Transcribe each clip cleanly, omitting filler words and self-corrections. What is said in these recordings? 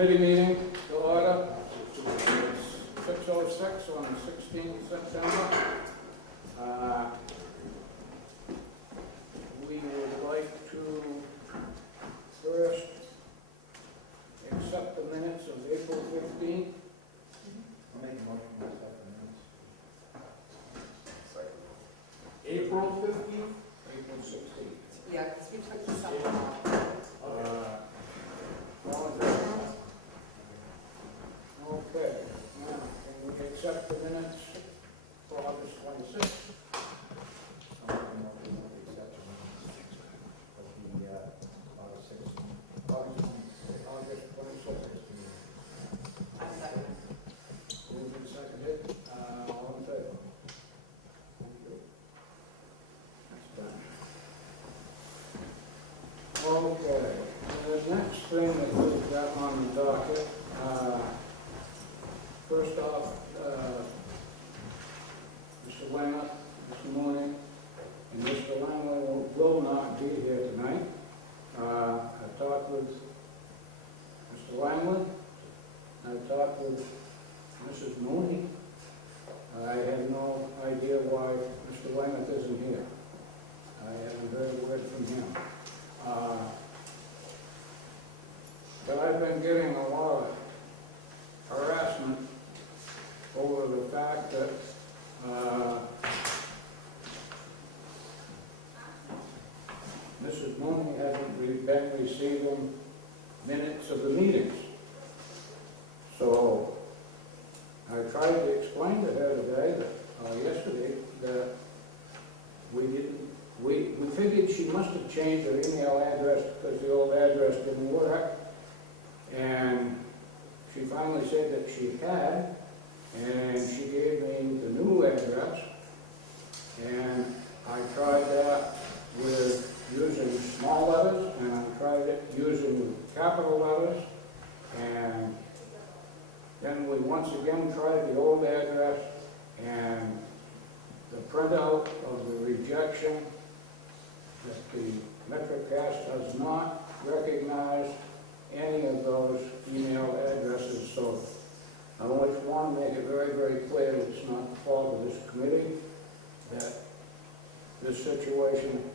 Committee meeting to order. It's 6:06 on the 16th September. We would like to first accept the minutes of April 15th. I'll make a motion to accept the minutes. April 15th? April 16th. Yeah, because we took this up. All in favor? Okay, now, can we accept the minutes for August 26th? I'll make a motion to accept the minutes of the August 16th. August 26th. I second. Moved and seconded, all in favor? Thank you. That's done. Okay, the next thing that we've got on the docket, first off, Mr. Weymouth this morning, and Mr. Langley will not be here tonight. I talked with Mr. Langley, I talked with Mrs. Mooney. I have no idea why Mr. Weymouth isn't here. I haven't heard a word from him. But I've been getting a lot of harassment over the fact that Mrs. Mooney hasn't been receiving minutes of the meetings. So I tried to explain to her today, yesterday, that we figured she must have changed her email address because the old address didn't work. And she finally said that she had, and she gave me the new address. And I tried that with using small letters, and I tried it using capital letters. And then we once again tried the old address, and the printout of the rejection that the MetroCast does not recognize any of those email addresses. So I just want to make it very, very clear that it's not the fault of this committee that this situation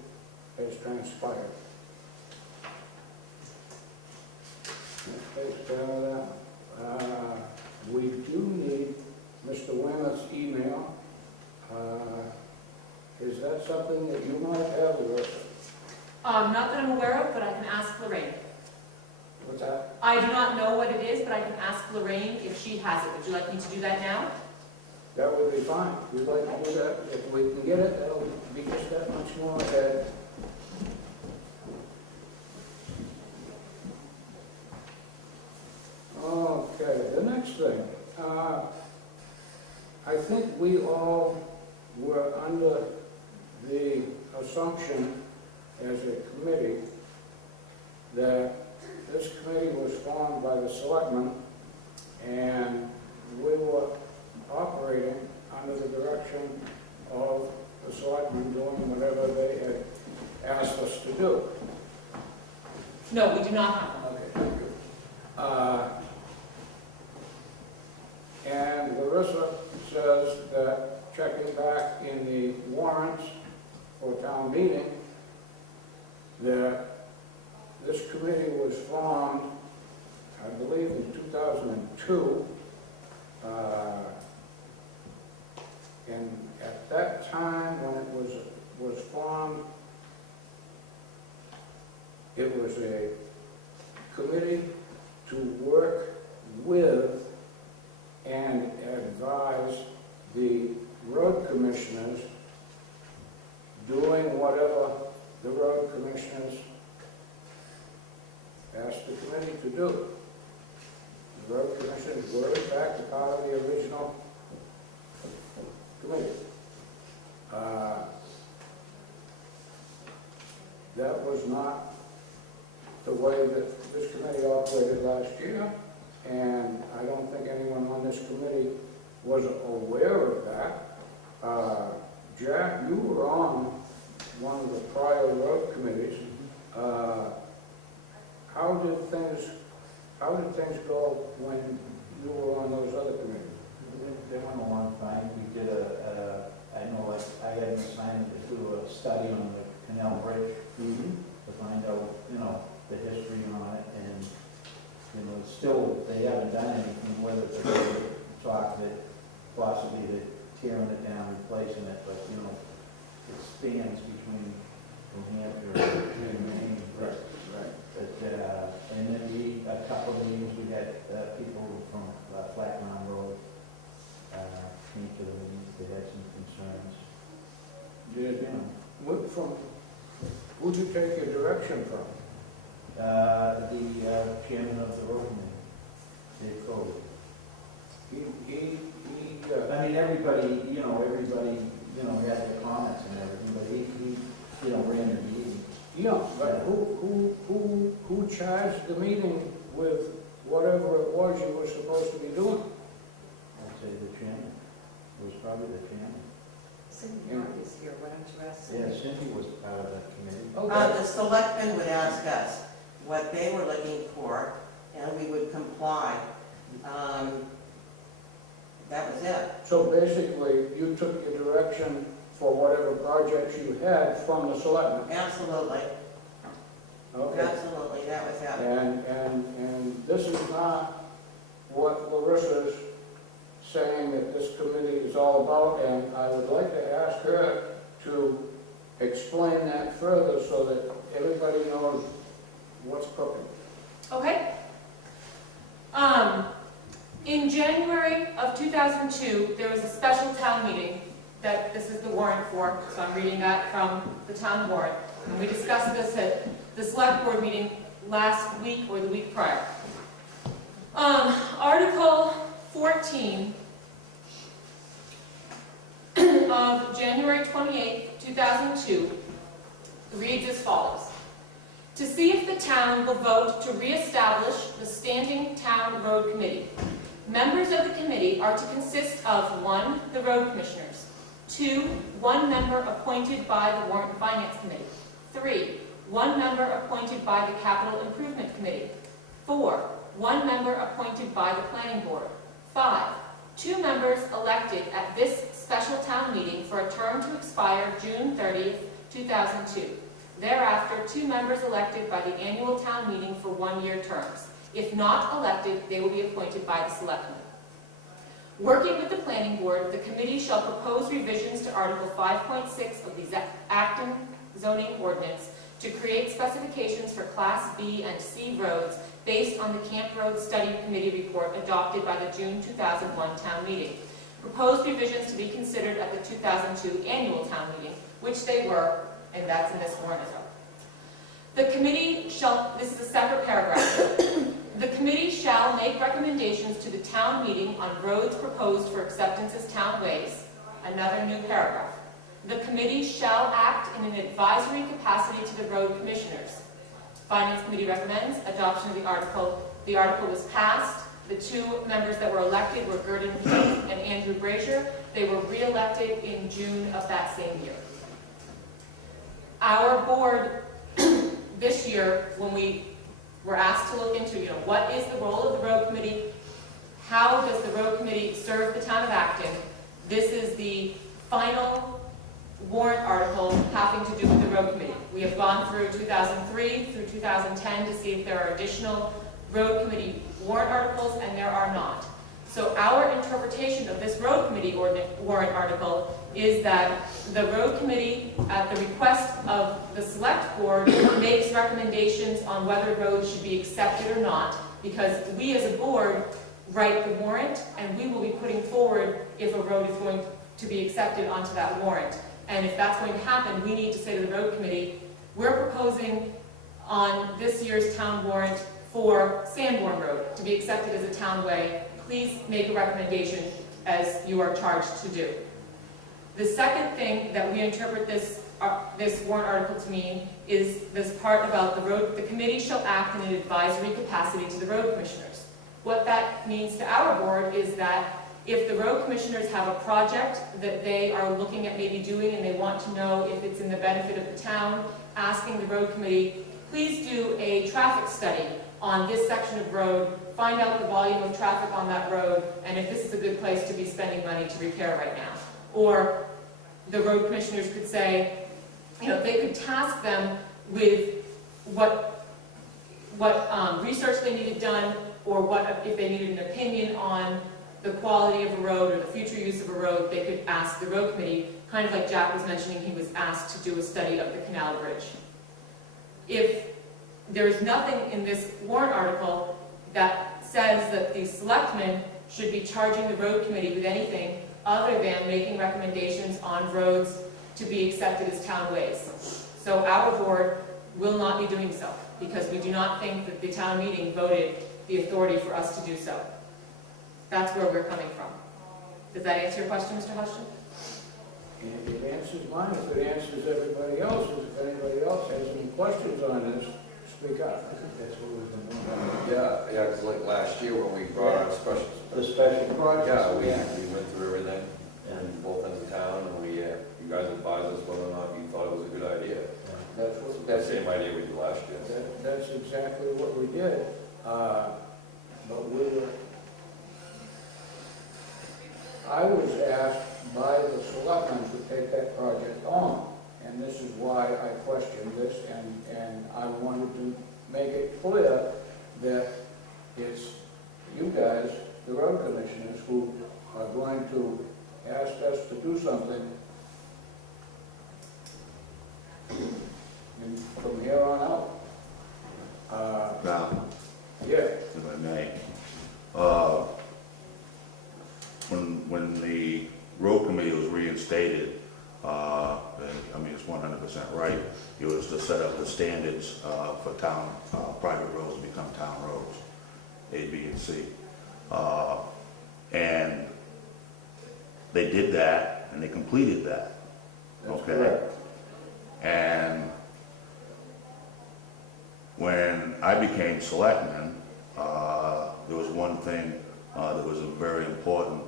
has transpired. That takes care of that. We do need Mr. Weymouth's email. Is that something that you might have, or Not that I'm aware of, but I can ask Lorraine. what's that? I do not know what it is, but I can ask Lorraine if she has it. Would you like me to do that now? That would be fine. If you'd like to do that, if we can get it, that'll be just that much more ahead. Okay, the next thing. I think we all were under the assumption as a committee that this committee was formed by the selectmen, and we were operating under the direction of the selectmen doing whatever they had asked us to do. No, we do not have one. Okay, thank you. And Larissa says that checking back in the warrants for town meeting, that this committee was formed, I believe, in 2002. And at that time, when it was formed, it was a committee to work with and advise the road commissioners doing whatever the road commissioners asked the committee to do. The road commissioners were in fact a part of the original committee. That was not the way that this committee operated last year, and I don't think anyone on this committee was aware of that. Jack, you were on one of the prior road committees. How did things how did things go when you were on those other committees? They went along fine. We did I know, like, I had an assignment to do a study on the Canal Bridge to find out, the history on it, and, still, they haven't done anything with it, but they talk that possibly they're tearing it down, replacing it, but, it spans between New Hampshire and Maine. Right. But, and then a couple of meetings, we had people from Flat Mountain Road came to the meetings, they had some concerns. Did, who'd you take your direction from? The chairman of the road committee, Dave Cole. I mean, everybody had their comments and everything, but he ran the meeting. Yeah, but who charged the meeting with whatever it was you were supposed to be doing? I'd say the chairman, it was probably the chairman. Cindy Harvey's here, why don't you ask Yeah, Cindy? Cindy was part of that committee. Okay. The selectmen would ask us what they were looking for, and we would comply. That was it. So basically, you took your direction for whatever projects you had from the selectmen? Absolutely, Okay. absolutely, that was it. And this is not what Larissa's saying that this committee is all about, and I would like to ask her to explain that further so that everybody knows what's cooking. Okay. In January of 2002, there was a special town meeting that this is the warrant for, so I'm reading that from the town warrant. And we discussed this at the select board meeting last week or the week prior. Article 14 of January 28, 2002 reads as follows. To see if the town will vote to reestablish the Standing Town Road Committee. Members of the committee are to consist of 1, the road commissioners, 2, 1 member appointed by the Warrant and Finance Committee, 3, 1 member appointed by the Capital Improvement Committee, 4, 1 member appointed by the Planning Board, 5, 2 members elected at this special town meeting for a term to expire June 30th, 2002. Thereafter, 2 members elected by the annual town meeting for 1-year terms. If not elected, they will be appointed by the selectmen. Working with the planning board, the committee shall propose revisions to Article 5.6 of the Acton zoning ordinance to create specifications for Class B and C roads based on the Camp Road Study Committee report adopted by the June 2001 town meeting. Proposed revisions to be considered at the 2002 annual town meeting, which they were, and that's in this warrant as well. The committee shall, this is a separate paragraph, the committee shall make recommendations to the town meeting on roads proposed for acceptance as town ways, another new paragraph. The committee shall act in an advisory capacity to the road commissioners. Finance committee recommends adoption of the article. The article was passed. The 2 members that were elected were Gurdon King and Andrew Brazier. They were re-elected in June of that same year. Our board this year, when we were asked to look into, what is the role of the road committee? How does the road committee serve the town of Acton? This is the final warrant article having to do with the road committee. We have gone through 2003 through 2010 to see if there are additional road committee warrant articles, and there are not. So our interpretation of this road committee warrant article is that the road committee, at the request of the select board, makes recommendations on whether roads should be accepted or not, because we as a board write the warrant, and we will be putting forward if a road is going to be accepted onto that warrant. And if that's going to happen, we need to say to the road committee, we're proposing on this year's town warrant for Sanborn Road to be accepted as a town way. Please make a recommendation as you are charged to do. The second thing that we interpret this warrant article to mean is this part about the committee shall act in an advisory capacity to the road commissioners. What that means to our board is that if the road commissioners have a project that they are looking at maybe doing and they want to know if it's in the benefit of the town, asking the road committee please do a traffic study on this section of road, find out the volume of traffic on that road, and if this is a good place to be spending money to repair right now. Or the road commissioners could say, you know, they could task them with what research they needed done, or what, if they needed an opinion on the quality of a road or the future use of a road, they could ask the road committee, kind of like Jack was mentioning, he was asked to do a study of the canal bridge. If there is nothing in this warrant article that says that the selectmen should be charging the road committee with anything other than making recommendations on roads to be accepted as town ways. So our board will not be doing so, because we do not think that the town meeting voted the authority for us to do so. That's where we're coming from. Does that answer your question, Mr. Huston? And it answers mine, if it answers everybody else's, if anybody else has any questions on this, speak up. I think that's what we've been doing. Yeah, because like last year when we brought our special, The special projects. yeah, we went through everything in both ends of town, and we, you guys advised us whether or not you thought it was a good idea. That's what, That same idea we did last year. that's exactly what we did. But we were, I was asked by the selectmen to take that project on, and this is why I questioned this, and I wanted to make it clear that it's you guys, the road commissioners, who are going to ask us to do something and from here on out. Now, Yeah, if I may, when the road committee was reinstated, I mean, it's 100% right, it was to set up the standards for town, private roads to become town roads, A, B, and C. And they did that, and they completed that. that's Okay. correct. And when I became selectman, there was one thing that was very important,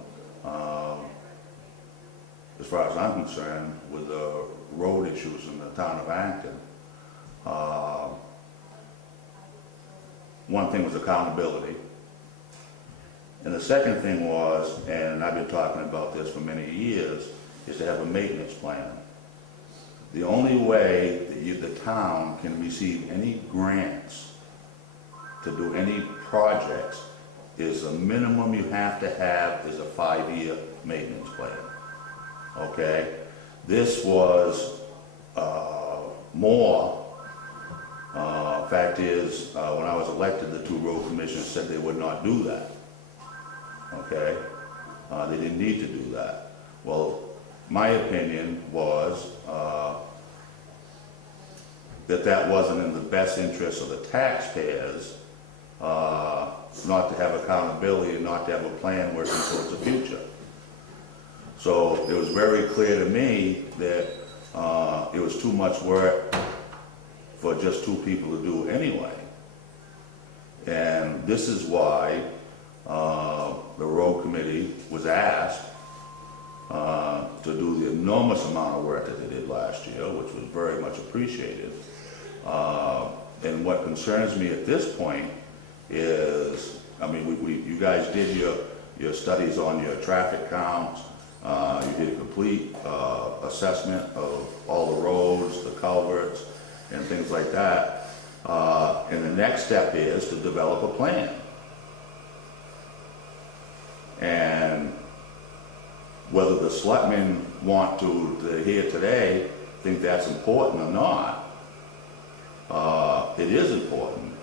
as far as I'm concerned, with the road issues in the town of Acton. One thing was accountability. And the second thing was, and I've been talking about this for many years, is to have a maintenance plan. The only way that the town can receive any grants to do any projects is the minimum you have to have is a 5-year maintenance plan. Okay? This was more. Fact is, when I was elected, the 2 road commissioners said they would not do that. Okay? They didn't need to do that. Well, my opinion was that wasn't in the best interest of the taxpayers, not to have accountability and not to have a plan working towards the future. So it was very clear to me that it was too much work for just 2 people to do anyway. And this is why the road committee was asked to do the enormous amount of work that they did last year, which was very much appreciated. And what concerns me at this point is, I mean, you guys did your studies on your traffic counts. You did a complete assessment of all the roads, the culverts, and things like that. And the next step is to develop a plan. And whether the selectmen want to hear today, think that's important or not, it is important.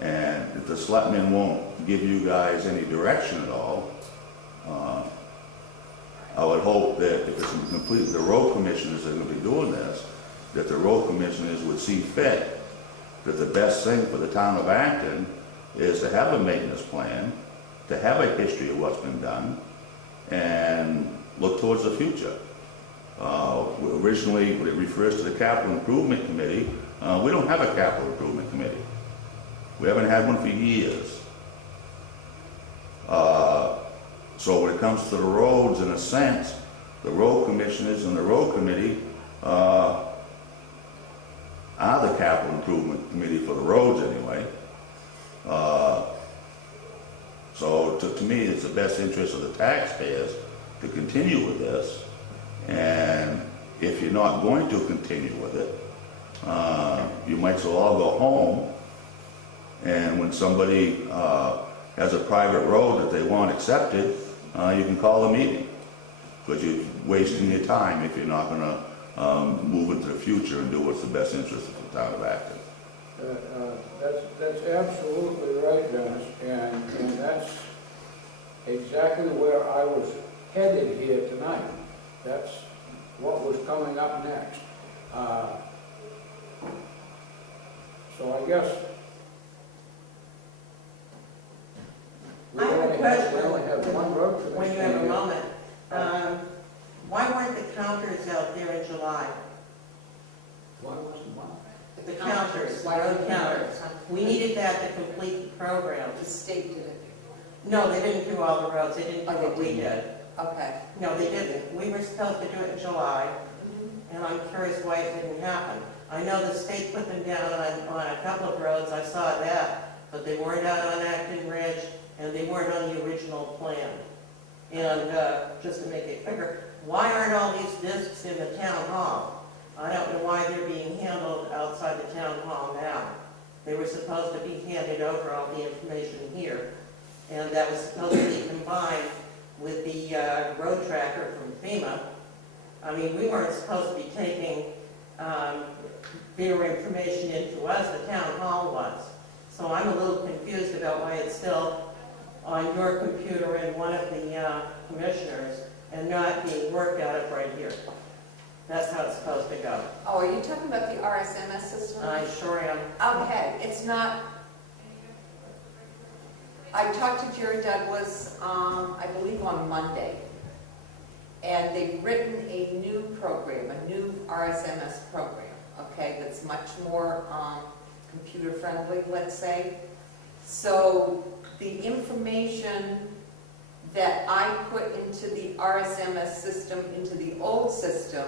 And if the selectmen won't give you guys any direction at all, I would hope that if it's complete, the road commissioners are going to be doing this, that the road commissioners would see fit that the best thing for the town of Acton is to have a maintenance plan, to have a history of what's been done, and look towards the future. Originally, when it refers to the Capital Improvement Committee, we don't have a Capital Improvement Committee. We haven't had one for years. So when it comes to the roads, in a sense, the road commissioners and the road committee are the a capital improvement committee for the roads anyway. So to me, it's the best interest of the taxpayers to continue with this. And if you're not going to continue with it, you might as well all go home. And when somebody has a private road that they want accepted, you can call a meeting. Because you're wasting your time if you're not gonna move into the future and do what's the best interest of the town of Acton. That's absolutely right, Dennis, and that's exactly where I was headed here tonight. That's what was coming up next. So I guess we I have a only question. have one road for this. When you have a thing. moment, why weren't the counters out there in July? Why wasn't one? The counters, road counters. We needed that to complete the program. The state did it. No, they didn't do all the roads, they didn't do Oh, they what we didn't. did. Okay. No, they didn't. We were supposed to do it in July, and I'm curious why it didn't happen. I know the state put them down on a couple of roads, I saw that, but they weren't out on Acton Ridge, and they weren't on the original plan. And just to make it quicker, why aren't all these discs in the town hall? I don't know why they're being handled outside the town hall now. They were supposed to be handed over all the information here, and that was supposed to be combined with the road tracker from FEMA. I mean, we weren't supposed to be taking their information into us, the town hall was. So I'm a little confused about why it's still on your computer and one of the commissioners and not being worked out of right here. That's how it's supposed to go. Oh, are you talking about the RSMS system? I sure am. Okay, it's not, I talked to Jerry Douglas, I believe on Monday, and they've written a new program, a new RSMS program, okay, that's much more computer friendly, let's say. So the information that I put into the RSMS system, into the old system,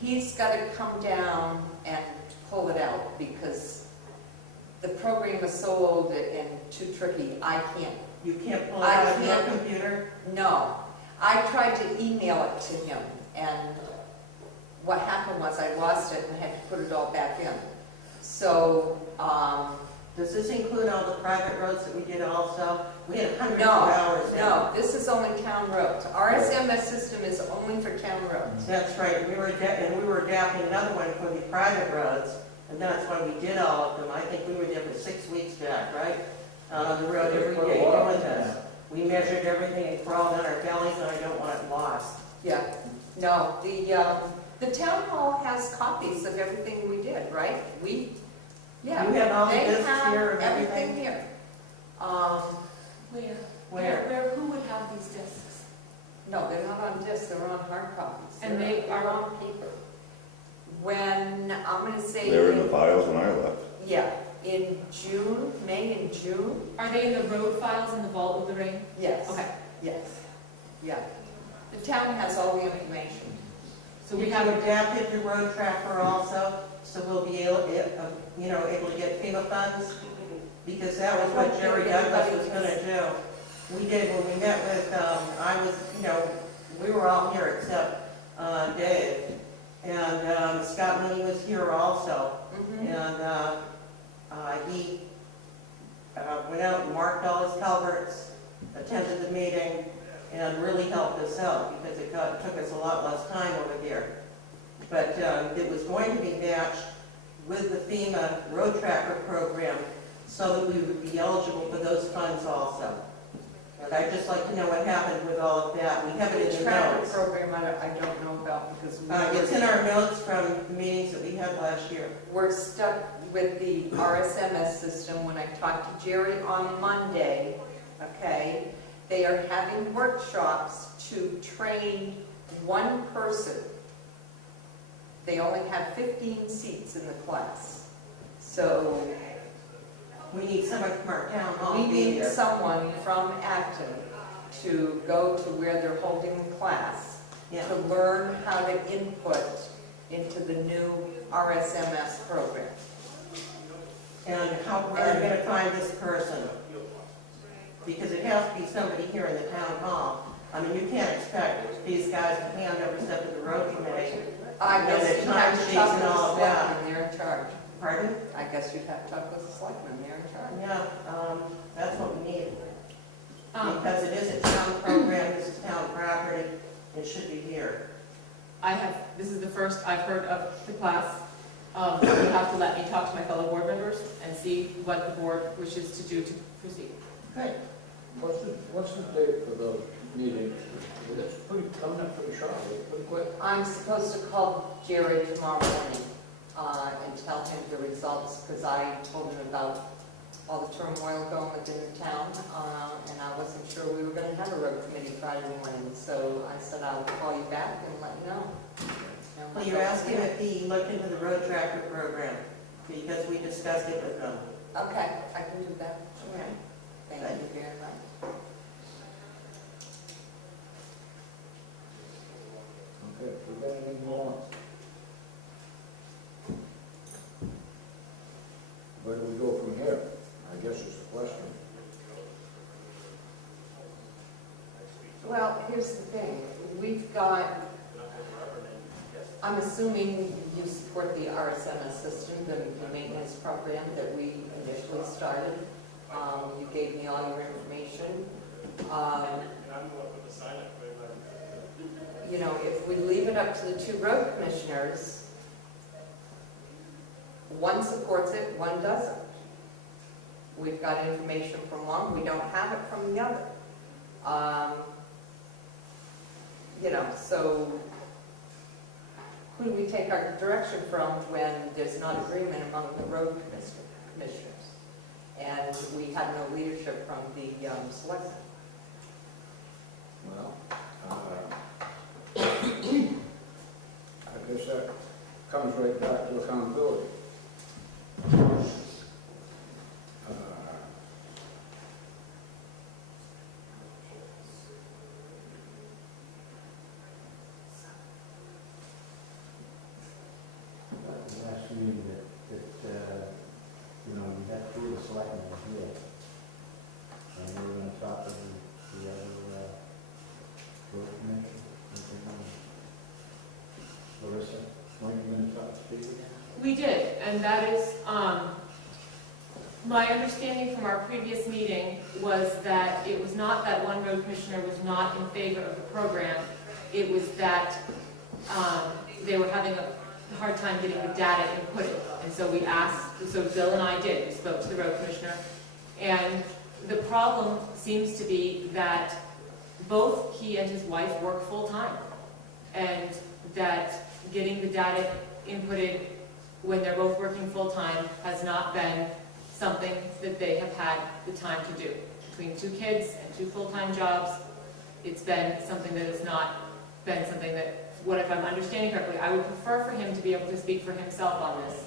he's got to come down and pull it out because the program is so old and too tricky. I can't. You can't pull it I out of your can't. computer? No. I tried to email it to him, and what happened was I lost it and had to put it all back in. So, Does this include all the private roads that we did also? We had hundreds of no, hours in. no, this is only town roads. RSMS system is only for town roads. That's right, we were adapting another one for the private roads, and that's why we did all of them. I think we were there for 6 weeks, Jack, right? On the road every For a day while, doing this. We measured everything and crawled on our bellies, and I don't want it lost. Yeah, no, the town hall has copies of everything we did, right? Yeah, You have all the they discs have here and everything everything? here. Where? Who would have these discs? No, they're not on disc, they're on hard copies. And They're- they are on paper. When, I'm gonna say. They were in the files when I left. Yeah, in June, May and June, Are they in the road files in the vault with the ring? yes. Okay, Yes, yeah. The town has all the information. so We we have have, adapted the road tracker also, so we'll be able to get FEMA funds, because that was what Jerry Douglas was gonna do. We did, when we met with, we were all here except Dave, and Scott Lee was here also, Mhm. and he went out and marked all his culverts, attended the meeting, and really helped us out, because it took us a lot less time over here. But it was going to be matched with the FEMA road tracker program, so that we would be eligible for those funds also. And I'd just like to know what happened with all of that. We have it in The the tracker notes. program, I don't know about because It's in our notes from the meetings that we had last year. we're stuck with the RSMS system. When I talked to Jerry on Monday, okay, they are having workshops to train one person. They only have 15 seats in the class. So We need someone from our town hall we to be need here. someone from Acton to go to where they're holding the class Yeah. to learn how to input into the new RSMS program. And how, where are you gonna find this person? Because it has to be somebody here in the town hall. I mean, you can't expect these guys to hand over stuff to the road committee. I guess the you'd have to talk timesheets and to all the of that. selectmen, they're in charge. Pardon? I guess you'd have to talk with the selectmen, they're in charge. Yeah, that's what we need. Um, Because it is a town program, this is town property, it should be here. this is the first I've heard of the class. You have to let me talk to my fellow board members and see what the board wishes to do to proceed. Good. What's the date for those meetings? It's pretty, coming up pretty short, pretty quick. I'm supposed to call Jerry tomorrow morning, and tell him the results, because I told him about all the turmoil going within the town, and I wasn't sure we were gonna have a road committee Friday morning, so I said I'll call you back and let you know. Well, you're asking if he looked into the road tractor program, because we discussed it with them. Okay, I can do that. Okay. Thank you very much. Okay, if we got anything more? Where do we go from here? I guess is the question. Well, here's the thing, we've got, I'm assuming you support the RSMS system, the maintenance program that we initially started. You gave me all your information. You know, if we leave it up to the two road commissioners, one supports it, one doesn't. We've got information from one, we don't have it from the other. You know, so who do we take our direction from when there's not agreement among the road commissioners? And we had no leadership from the selectmen. Well, I guess that comes right back to accountability. The last meeting you know, we had two of the selectmen here. And we were gonna talk to the other, road commission. Larissa, weren't you gonna talk, speak again? We did, and that is, my understanding from our previous meeting was that it was not that one road commissioner was not in favor of the program, it was that they were having a hard time getting the data inputted. And so we asked, so Bill and I did, we spoke to the road commissioner, and the problem seems to be that both he and his wife work full-time, and that getting the data inputted when they're both working full-time has not been something that they have had the time to do. Between two kids and two full-time jobs, it's been something that has not been something that, what if I'm understanding correctly, I would prefer for him to be able to speak for himself on this.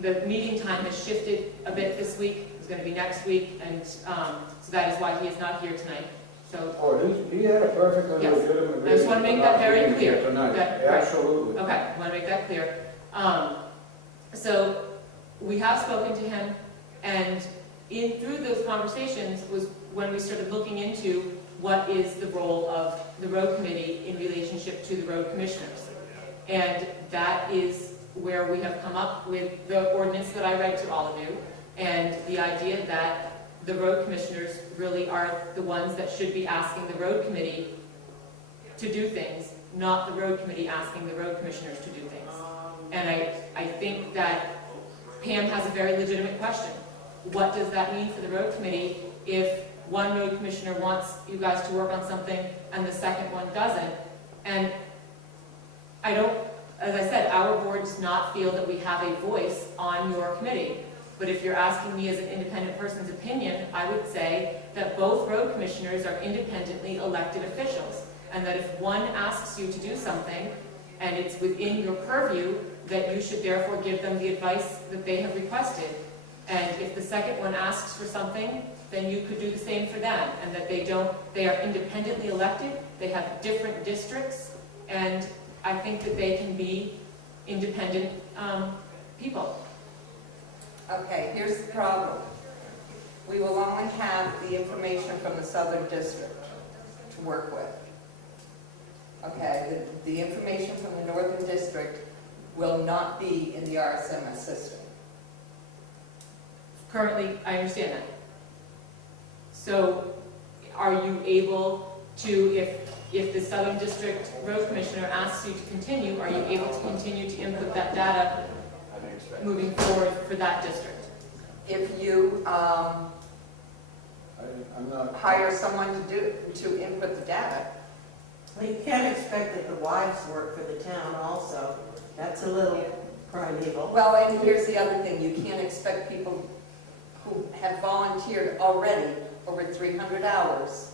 The meeting time has shifted a bit this week, it's going to be next week, and so that is why he is not here tonight. So, Oh, he had a perfectly Yes. legitimate reason. I just want to make that very clear. Tonight, That- right. absolutely. okay, I want to make that clear. So, we have spoken to him, and through those conversations was when we started looking into what is the role of the road committee in relationship to the road commissioners. And that is where we have come up with the ordinance that I read to all of you, and the idea that the road commissioners really are the ones that should be asking the road committee to do things, not the road committee asking the road commissioners to do things. And I think that Pam has a very legitimate question. What does that mean for the road committee if one road commissioner wants you guys to work on something and the second one doesn't? And I don't, as I said, our board does not feel that we have a voice on your committee. But if you're asking me as an independent person's opinion, I would say that both road commissioners are independently elected officials. And that if one asks you to do something and it's within your purview, that you should therefore give them the advice that they have requested. And if the second one asks for something, then you could do the same for them. And that they are independently elected, they have different districts, and I think that they can be independent people. Okay, here's the problem. We will only have the information from the Southern District to work with. Okay, the information from the Northern District will not be in the RSMS system. Currently, I understand that. So are you able to, if the Southern District Road Commissioner asks you to continue, are you able to continue to input that data moving forward for that district? If you I'm not, hire someone to input the data, Well, you can't expect that the wives work for the town also. That's a little primeval. well, and here's the other thing, you can't expect people who have volunteered already over 300 hours.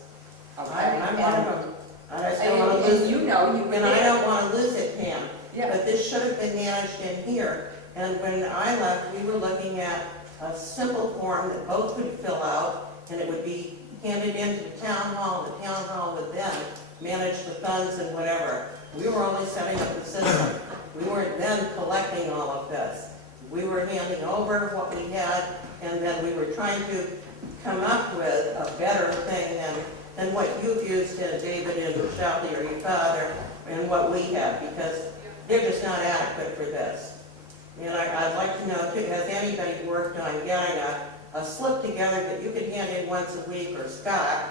Okay? I'm one of them. I just don't want to And lose you it. know, you were And I there. don't want to lose it, Pam. Yeah. But this should have been managed in here. And when I left, we were looking at a simple form that both would fill out, and it would be handed into the town hall. The town hall would then manage the funds and whatever. We were only setting up the system. We weren't then collecting all of this. We were handing over what we had, and then we were trying to come up with a better thing than what you've used, David and Shapley, or your father, and what we have, because they're just not adequate for this. And I'd like to know, too, has anybody worked on getting a slip together that you could hand in once a week, or Scott,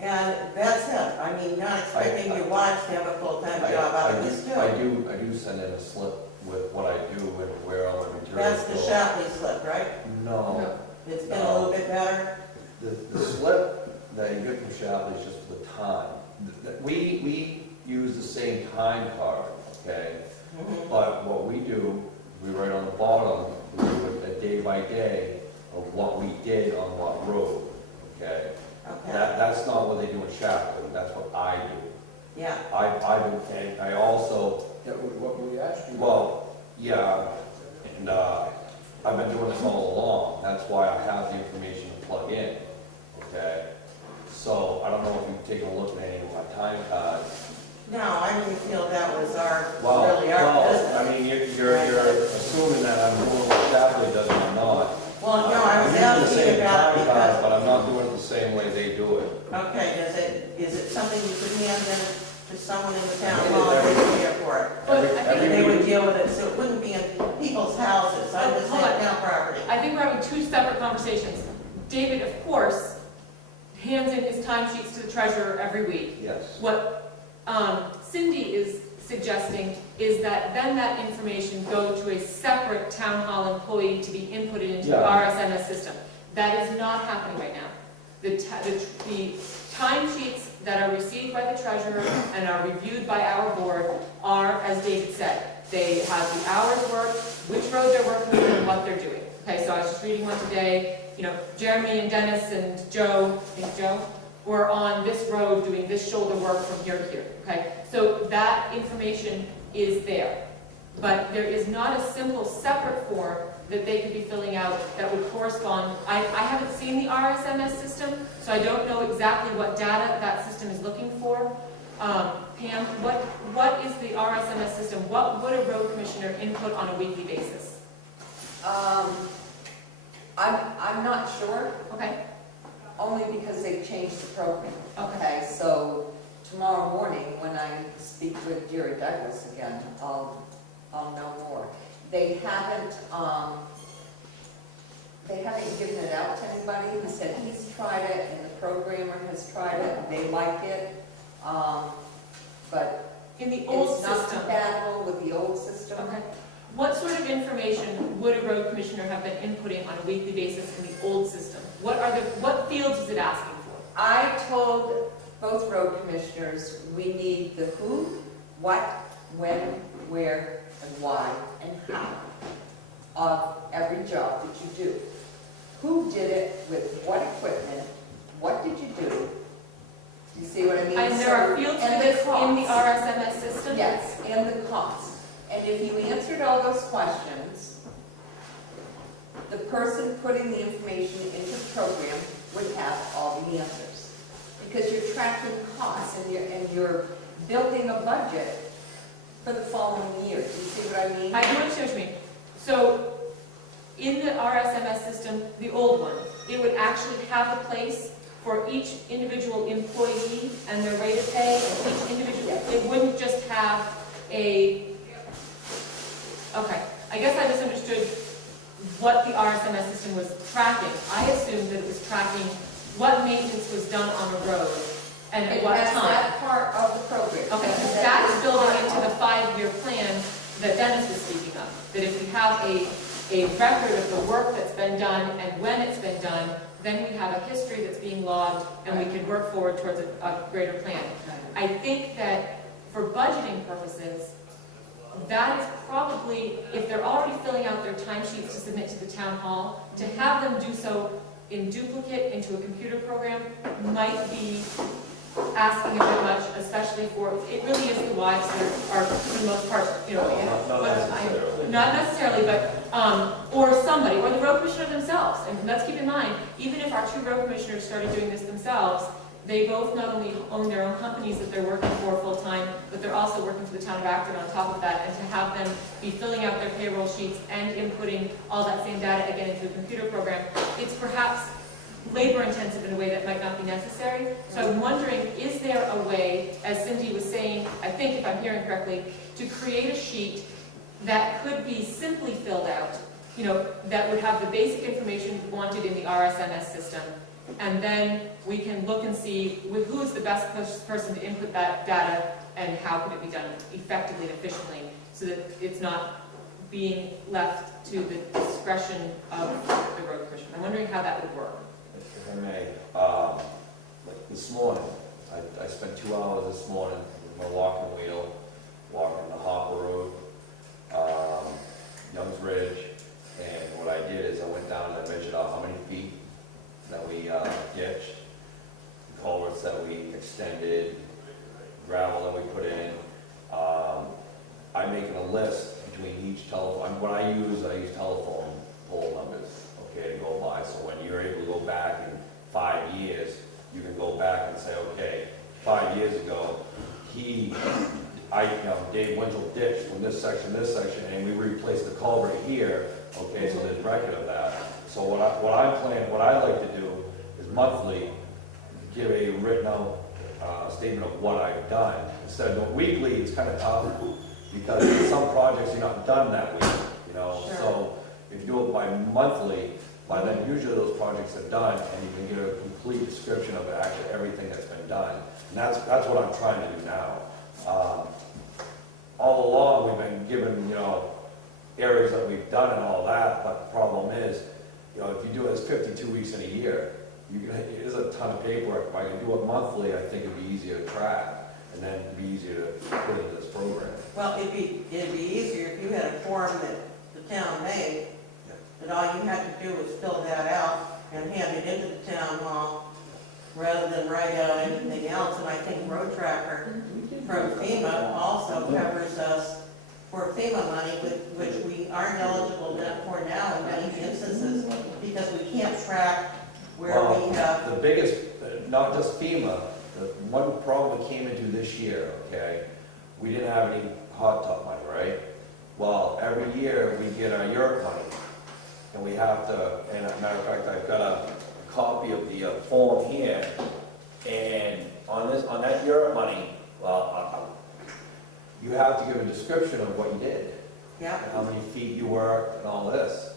and that's it. I mean, not expecting your wives to have a full-time job out of this, too. I do send in a slip with what I do and where all the materials That's go. the Shapley slip, right? No, It's been a little bit better? the slip that you get from Shapley is just for the time. We use the same time card, okay? Mhm. But what we do, we write on the bottom, we do a day by day of what we did on what road, okay? Okay, That's not what they do in Shapley, that's what I do. yeah. I do, and I also, that was what we asked you. well, yeah, and I've been doing this all along, that's why I have the information to plug in, okay? So I don't know if you've taken a look at any of my time cards. No, I didn't feel that was Well, really our I business. mean, you're assuming that I'm doing what Shapley does and I'm not. Well, no, I was I'm using the asking same about it time card, because, but I'm not doing it the same way they do it. okay, is it something you could hand in to someone in the town It is hall and every- they would care for it? But Every- I think every They would week- deal with it, so it wouldn't be in people's houses, I was Hold on. saying town property. I think we're having two separate conversations. David, of course, hands in his timesheets to the treasurer every week. Yes. What Cindy is suggesting is that then that information go to a separate town hall employee to be inputted into the Yeah. RSMS system. That is not happening right now. The timesheets that are received by the treasurer and are reviewed by our board are, as David said, they have the hours worked, which road they're working on, and what they're doing. Okay, so I was just reading one today, Jeremy and Dennis and Joe, I think Joe, were on this road doing this shoulder work from here to here, okay? So that information is there. But there is not a simple separate form that they could be filling out that would correspond. I haven't seen the RSMS system, so I don't know exactly what data that system is looking for. Pam, what is the RSMS system? What would a road commissioner input on a weekly basis? I'm not sure, Okay, only because they've changed the program. okay. Okay, so tomorrow morning, when I speak with Jerry Douglas again, I'll know more. They haven't given it out to anybody. He said he's tried it and the programmer has tried it and they like it. But In the old it's not system, compatible with the old system. okay. What sort of information would a road commissioner have been inputting on a weekly basis in the old system? What fields is it asking for? I told both road commissioners, we need the who, what, when, where, and why, and how of every job that you do. Who did it with what equipment? What did you do? You see what I mean? And there are fields for and this in the cost. RSMS system? Yes, and the cost. And if you answered all those questions, the person putting the information into the program would have all the answers. Because you're tracking costs and you're building a budget for the following year. Do you see what I mean? I do understand what you mean. So, in the RSMS system, the old one, it would actually have a place for each individual employee and their rate of pay, and each individual, it wouldn't just have a, okay, I guess I misunderstood what the RSMS system was tracking. I assumed that it was tracking what maintenance was done on the road and at It what has time. that part of the program. Okay, so And that's is building part into the of- 5-year plan that Dennis was speaking of. That if we have a record of the work that's been done and when it's been done, then we have a history that's being logged and we can work forward towards a greater plan. I think that for budgeting purposes, that is probably, if they're already filling out their timesheets to submit to the town hall, to have them do so in duplicate into a computer program might be asking a bit much, especially for, it really is the wives that are for the most part, you know, Not necessarily. not necessarily, but, or somebody, or the road commissioner themselves. And let's keep in mind, even if our 2 road commissioners started doing this themselves, they both not only own their own companies that they're working for full-time, but they're also working for the town of Acton on top of that, and to have them be filling out their payroll sheets and inputting all that same data again into a computer program, it's perhaps labor-intensive in a way that might not be necessary. So I'm wondering, is there a way, as Cindy was saying, I think if I'm hearing correctly, to create a sheet that could be simply filled out, you know, that would have the basic information wanted in the RSMS system, and then we can look and see who is the best person to input that data and how could it be done effectively and efficiently so that it's not being left to the discretion of the road commissioner. I'm wondering how that would work. If I may, like this morning, I spent 2 hours this morning with my walking wheel, walking the Hopper Road, Youngs Ridge, and what I did is I went down and I measured out how many feet that we ditched, the culverts that we extended, gravel that we put in. I'm making a list between each telephone. What I use telephone pole numbers, okay, to go by. So when you're able to go back in 5 years, you can go back and say, okay, 5 years ago, Dave Winchell ditched from this section, and we replaced the culvert here, okay, so there's record of that. So what I like to do is monthly give a written out statement of what I've done. Instead of doing weekly, it's kind of tough because some projects you're not done that week, you know. Sure. So if you do it by monthly, by then usually those projects are done and you can give a complete description of actually everything that's been done. And that's what I'm trying to do now. All along we've been given, you know, areas that we've done and all that, but the problem is, you know, if you do it as 52 weeks in a year, it is a ton of paperwork. If I can do it monthly, I think it'd be easier to track, and then it'd be easier to put into this program. Well, it'd be easier if you had a form that the town made, that all you had to do was fill that out and hand it into the town hall, rather than write out anything else. And I think Road Tracker from FEMA also covers us for FEMA money, which we aren't eligible for now in many instances, because we can't track where Well, we have. the biggest, not just FEMA, the one problem we came into this year, okay, we didn't have any hot top money, right? Well, every year we get our Europe money, and we have to, and as a matter of fact, I've got a copy of the form here, and on that Europe money, you have to give a description of what you did. Yeah. And how many feet you worked and all this,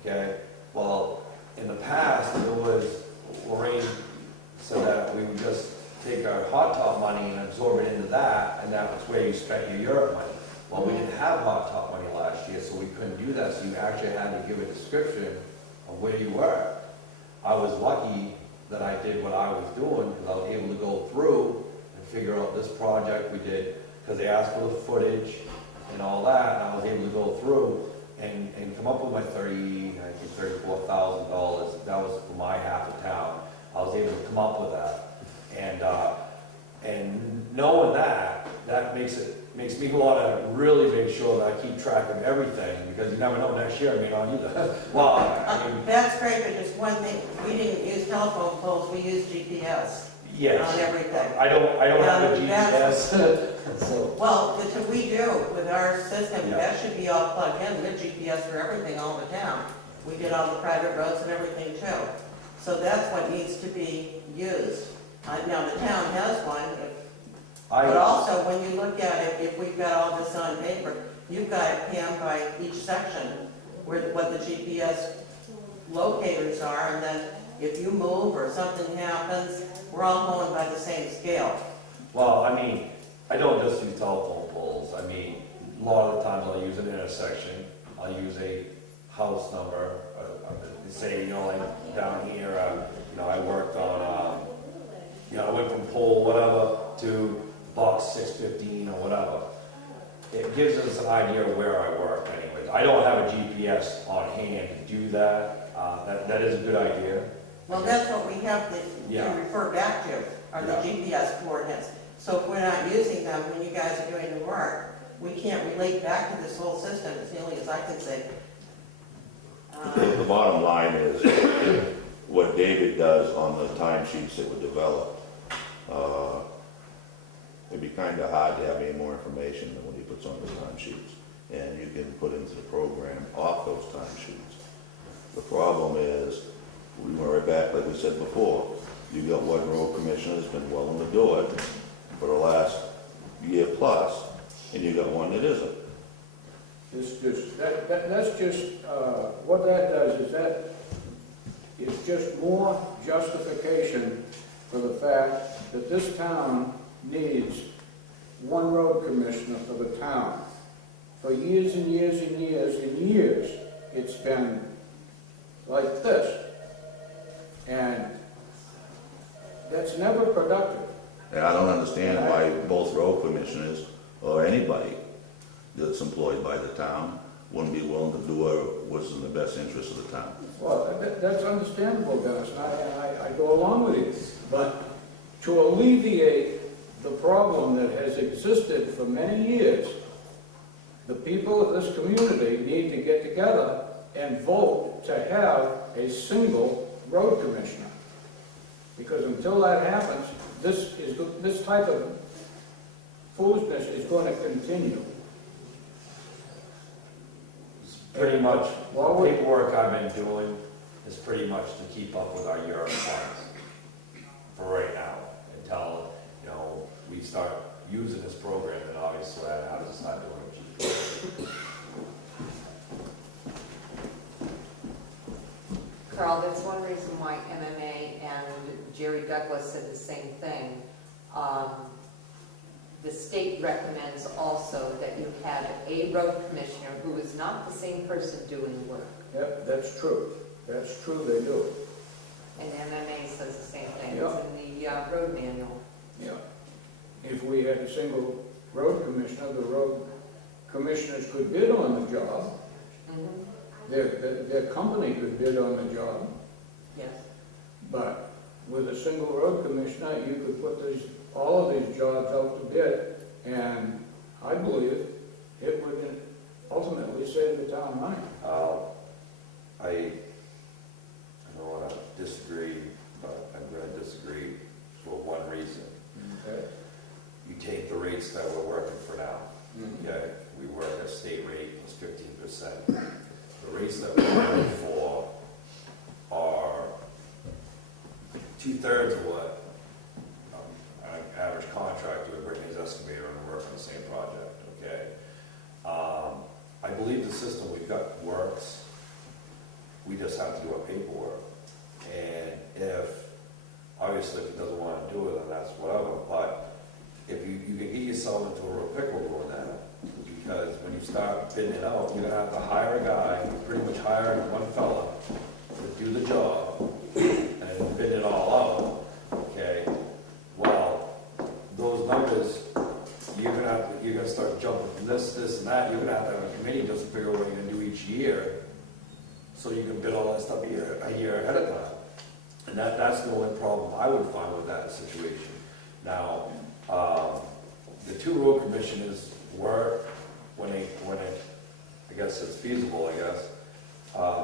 okay? Well, in the past, it was, Lorraine said that we would just take our hot top money and absorb it into that, and that was where you spent your Europe money. Well, we didn't have hot top money last year, so we couldn't do that, so you actually had to give a description of where you were. I was lucky that I did what I was doing, because I was able to go through and figure out this project we did, because they asked for the footage and all that, and I was able to go through and come up with my $34,000. That was for my half of town. I was able to come up with that. And knowing that makes me want to really make sure that I keep track of everything, because you never know, next year I may not either. Well, I mean, That's great, but just one thing, we didn't use telephone poles, we used GPS yes. on everything. I don't have a That's- GPS. So, Well, we do with our system, Yeah. that should be all plugged in with GPS for everything all the town. We did all the private roads and everything too. So that's what needs to be used. Now, the town has one, but also, when you look at it, if we've got all this on paper, you've got it panned by each section, what the GPS locators are, and then if you move or something happens, we're all going by the same scale. Well, I mean, I don't just use telephone poles. I mean, a lot of the times I'll use an intersection, I'll use a house number, say, like down here, I worked on, I went from pole whatever to box 615 or whatever. It gives us an idea of where I work anyways. I don't have a GPS on hand to do that. That is a good idea. Well, that's what we have to Yeah. refer back to, are the Yeah. GPS coordinates. So if we're not using them when you guys are doing the work, we can't relate back to this whole system, as nearly as I can say. The bottom line is, what David does on the timesheets that were developed, it'd be kind of hard to have any more information than what he puts on the timesheets. And you can put into the program off those timesheets. The problem is, we went right back, like we said before, you got one road commissioner that's been willing to do it for the last year plus, and you got one that isn't. That's just, what that does is that is just more justification for the fact that this town needs one road commissioner for the town. For years and years and years and years, it's been like this. And that's never productive. And I don't understand why both road commissioners, or anybody that's employed by the town, wouldn't be willing to do what's in the best interest of the town. Well, that's understandable, Dennis, and I go along with you. But to alleviate the problem that has existed for many years, the people of this community need to get together and vote to have a single road commissioner. Because until that happens, this type of foolishness is going to continue. Pretty much, the Well, we- paperwork I've been doing is pretty much to keep up with our Europe funds for right now, until, we start using this program, and obviously I have to start doing it. Carl, that's one reason why MMA and Jerry Douglas said the same thing. The state recommends also that you have a road commissioner who is not the same person doing the work. Yep, that's true. That's true, they do. And MMA says the same thing. Yeah. It's in the road manual. Yeah. If we had a single road commissioner, the road commissioners could bid on the job. Mhm. Their company could bid on the job. Yes. But with a single road commissioner, you could put all of these jobs out to bid, and I believe it would ultimately save the town money. I don't want to disagree, but I'm going to disagree for one reason. Okay? You take the rates that we're working for now. Okay, we work at state rate plus 15%. The rates that we're working for are 2/3 of what an average contractor would bring his excavator and work on the same project, okay? I believe the system we've got works. We just have to do our paperwork. And obviously if he doesn't want to do it, then that's whatever, but if you can get yourself into a real pickle doing that, because when you start bidding it out, you're gonna have to hire a guy, pretty much hire one fella to do the job and bid it all out, okay? Well, those numbers, you're gonna start jumping from this, and that. You're gonna have to have a committee just to figure out what you're gonna do each year, so you can bid all that stuff a year ahead of time. And that's the only problem I would find with that situation. Now, the two road commissioners work when it, I guess it's feasible, I guess.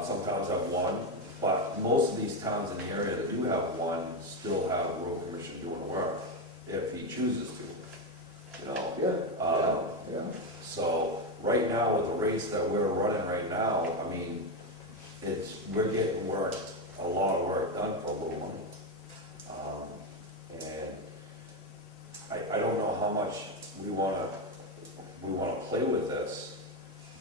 Sometimes have one, but most of these towns in the area that do have one still have a road commissioner doing the work, if he chooses to, Yeah. So, right now, with the rates that we're running right now, I mean, we're getting a lot of work done for a little money. And I don't know how much we wanna play with this,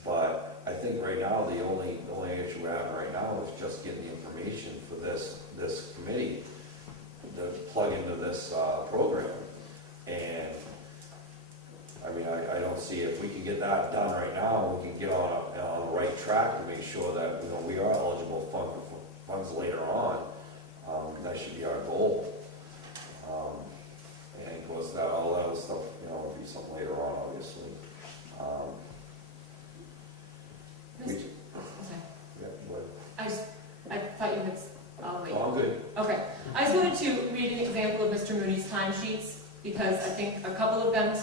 but I think right now, the only issue we have right now is just getting the information for this committee to plug into this program. And, I mean, I don't see, if we can get that done right now, we can get on the right track and make sure that, you know, we are eligible for funds later on. That should be our goal. And of course, all that other stuff, you know, will be something later on, obviously. Okay. Yeah, but, I thought you had, oh, wait. so I'm good. Okay, I just wanted to read an example of Mr. Mooney's timesheets, because I think a couple of them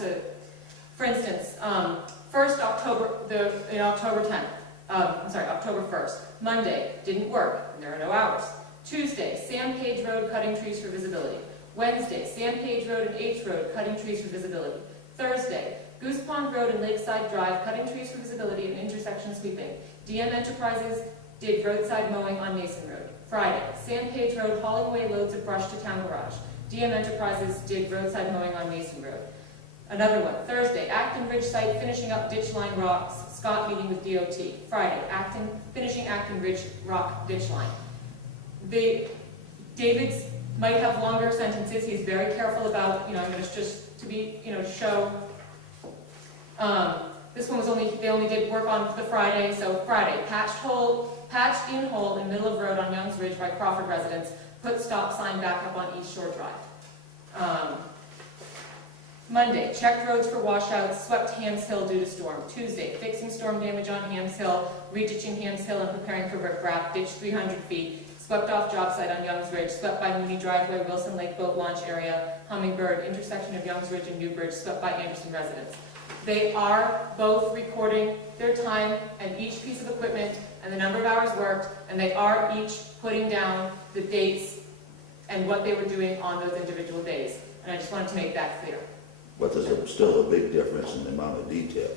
for instance, October 10th, October 1st, Monday, didn't work, there are no hours. Tuesday, Sam Page Road, cutting trees for visibility. Wednesday, Sam Page Road and H Road, cutting trees for visibility. Thursday, Goose Pond Road and Lakeside Drive, cutting trees for visibility and intersection sweeping. DM Enterprises did roadside mowing on Mason Road. Friday, Sam Page Road, hauling away loads of brush to town garage. DM Enterprises did roadside mowing on Mason Road. Another one, Thursday, Acton Ridge site, finishing up ditch line rocks, Scott meeting with DOT. Friday, finishing Acton Ridge rock ditch line. David's might have longer sentences, he's very careful about, you know, I'm going to just to be, you know, show. This one was they only did work on the Friday, so Friday, patched in hole in middle of road on Youngs Ridge by Crawford residents, put stop sign back up on East Shore Drive. Monday, checked roads for washouts, swept Hams Hill due to storm. Tuesday, fixing storm damage on Hams Hill, re-ditching Hams Hill and preparing for riprap, ditched 300 feet, swept off job site on Youngs Ridge, swept by Mooney Driveway, Wilson Lake Boat Launch area, Hummingbird, intersection of Youngs Ridge and Newbridge, swept by Anderson residents. They are both recording their time and each piece of equipment and the number of hours worked, and they are each putting down the dates and what they were doing on those individual days. And I just wanted to make that clear. But there's still a big difference in the amount of detail.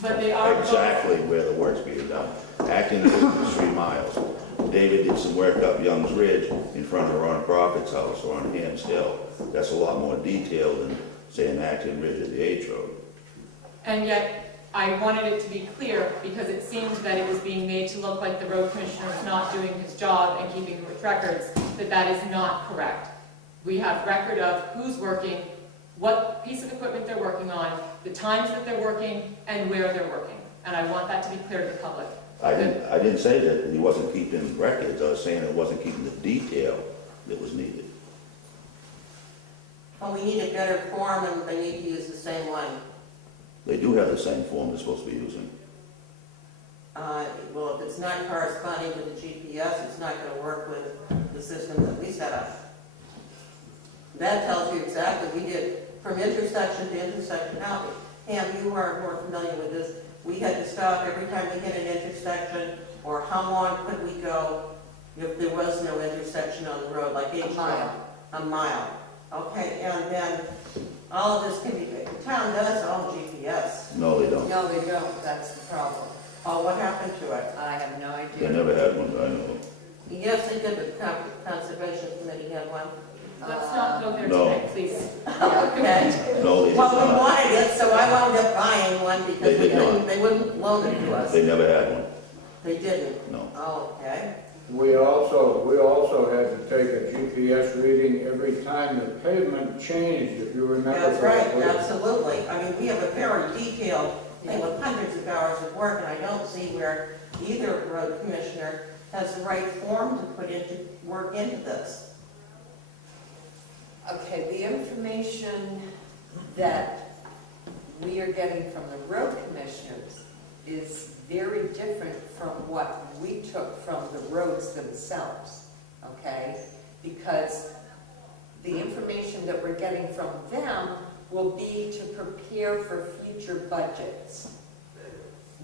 But they are Exactly where the work's being done. Acton is 3 miles. David did some work up Youngs Ridge in front of Ron Crawford's house or on Hams Hill. That's a lot more detailed than, say, an Acton Ridge at the H Road. And yet, I wanted it to be clear because it seemed that it was being made to look like the road commissioner was not doing his job and keeping records, that is not correct. We have record of who's working, what piece of equipment they're working on, the times that they're working, and where they're working. And I want that to be clear to the public. I didn't say that he wasn't keeping records. I was saying it wasn't keeping the detail that was needed. Well, we need a better form, and they need to use the same one. They do have the same form they're supposed to be using. Well, if it's not corresponding with the GPS, it's not going to work with the system that we set up. That tells you exactly, we did from intersection to intersection. Now, Pam, you are more familiar with this. We had to stop every time we hit an intersection, or how long could we go if there was no intersection on the road, like A mile. A mile. Okay, and then all of this can be, the town does own GPS. No, they don't. No, they don't, that's the problem. Oh, what happened to it? I have no They idea. never had one, I know. Yes, they did, but the Conservation Committee had one. Let's not go there No. tonight, please. Okay. No, they did Well, we not. wanted it, so I wound up buying one because They did not. they wouldn't loan it to us. They never had one, They didn't. no. Oh, okay. We also had to take a GPS reading every time the pavement changed, if you remember. That's right, correctly. absolutely. I mean, we have a very detailed thing with hundreds of hours of work, and I don't see where either road commissioner has the right form to put work into this. Okay, the information that we are getting from the road commissioners is very different from what we took from the roads themselves, okay? Because the information that we're getting from them will be to prepare for future budgets.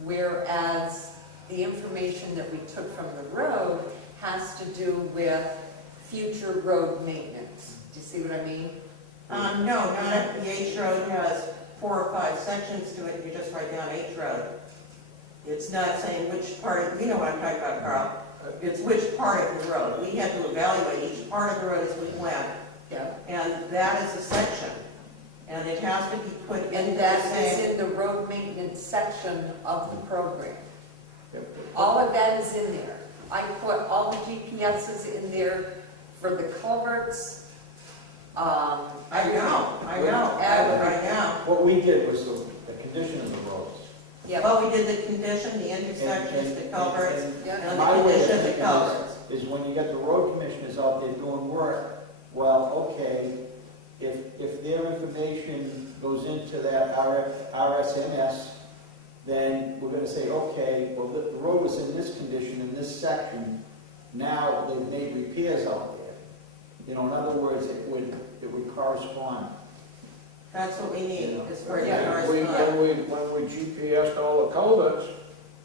Whereas the information that we took from the road has to do with future road maintenance. Do you see what I mean? No, not if the H Road has 4 or 5 sections to it, you just write down H Road. It's not saying which part, you know what I'm talking about, Carl. It's which part of the road. We had to evaluate each part of the road as we went, Yeah. and that is a section. And it has to be put in And the that is same. in the road maintenance section of the program. All of that is in there. I put all the GPSs in there for the culverts. I know. What we did was the condition of the roads. Yeah, Well, we did the condition, the intersections, the culverts, yeah, and the My way of condition of the thinking culverts. is when you get the road commissioners out there doing work, well, okay, if their information goes into that RSMS, then we're gonna say, okay, well, the road was in this condition, in this section, now they've made repairs out there. You know, in other words, it would correspond. That's what we need, is for it to Yeah, correspond. When we GPSed all the culverts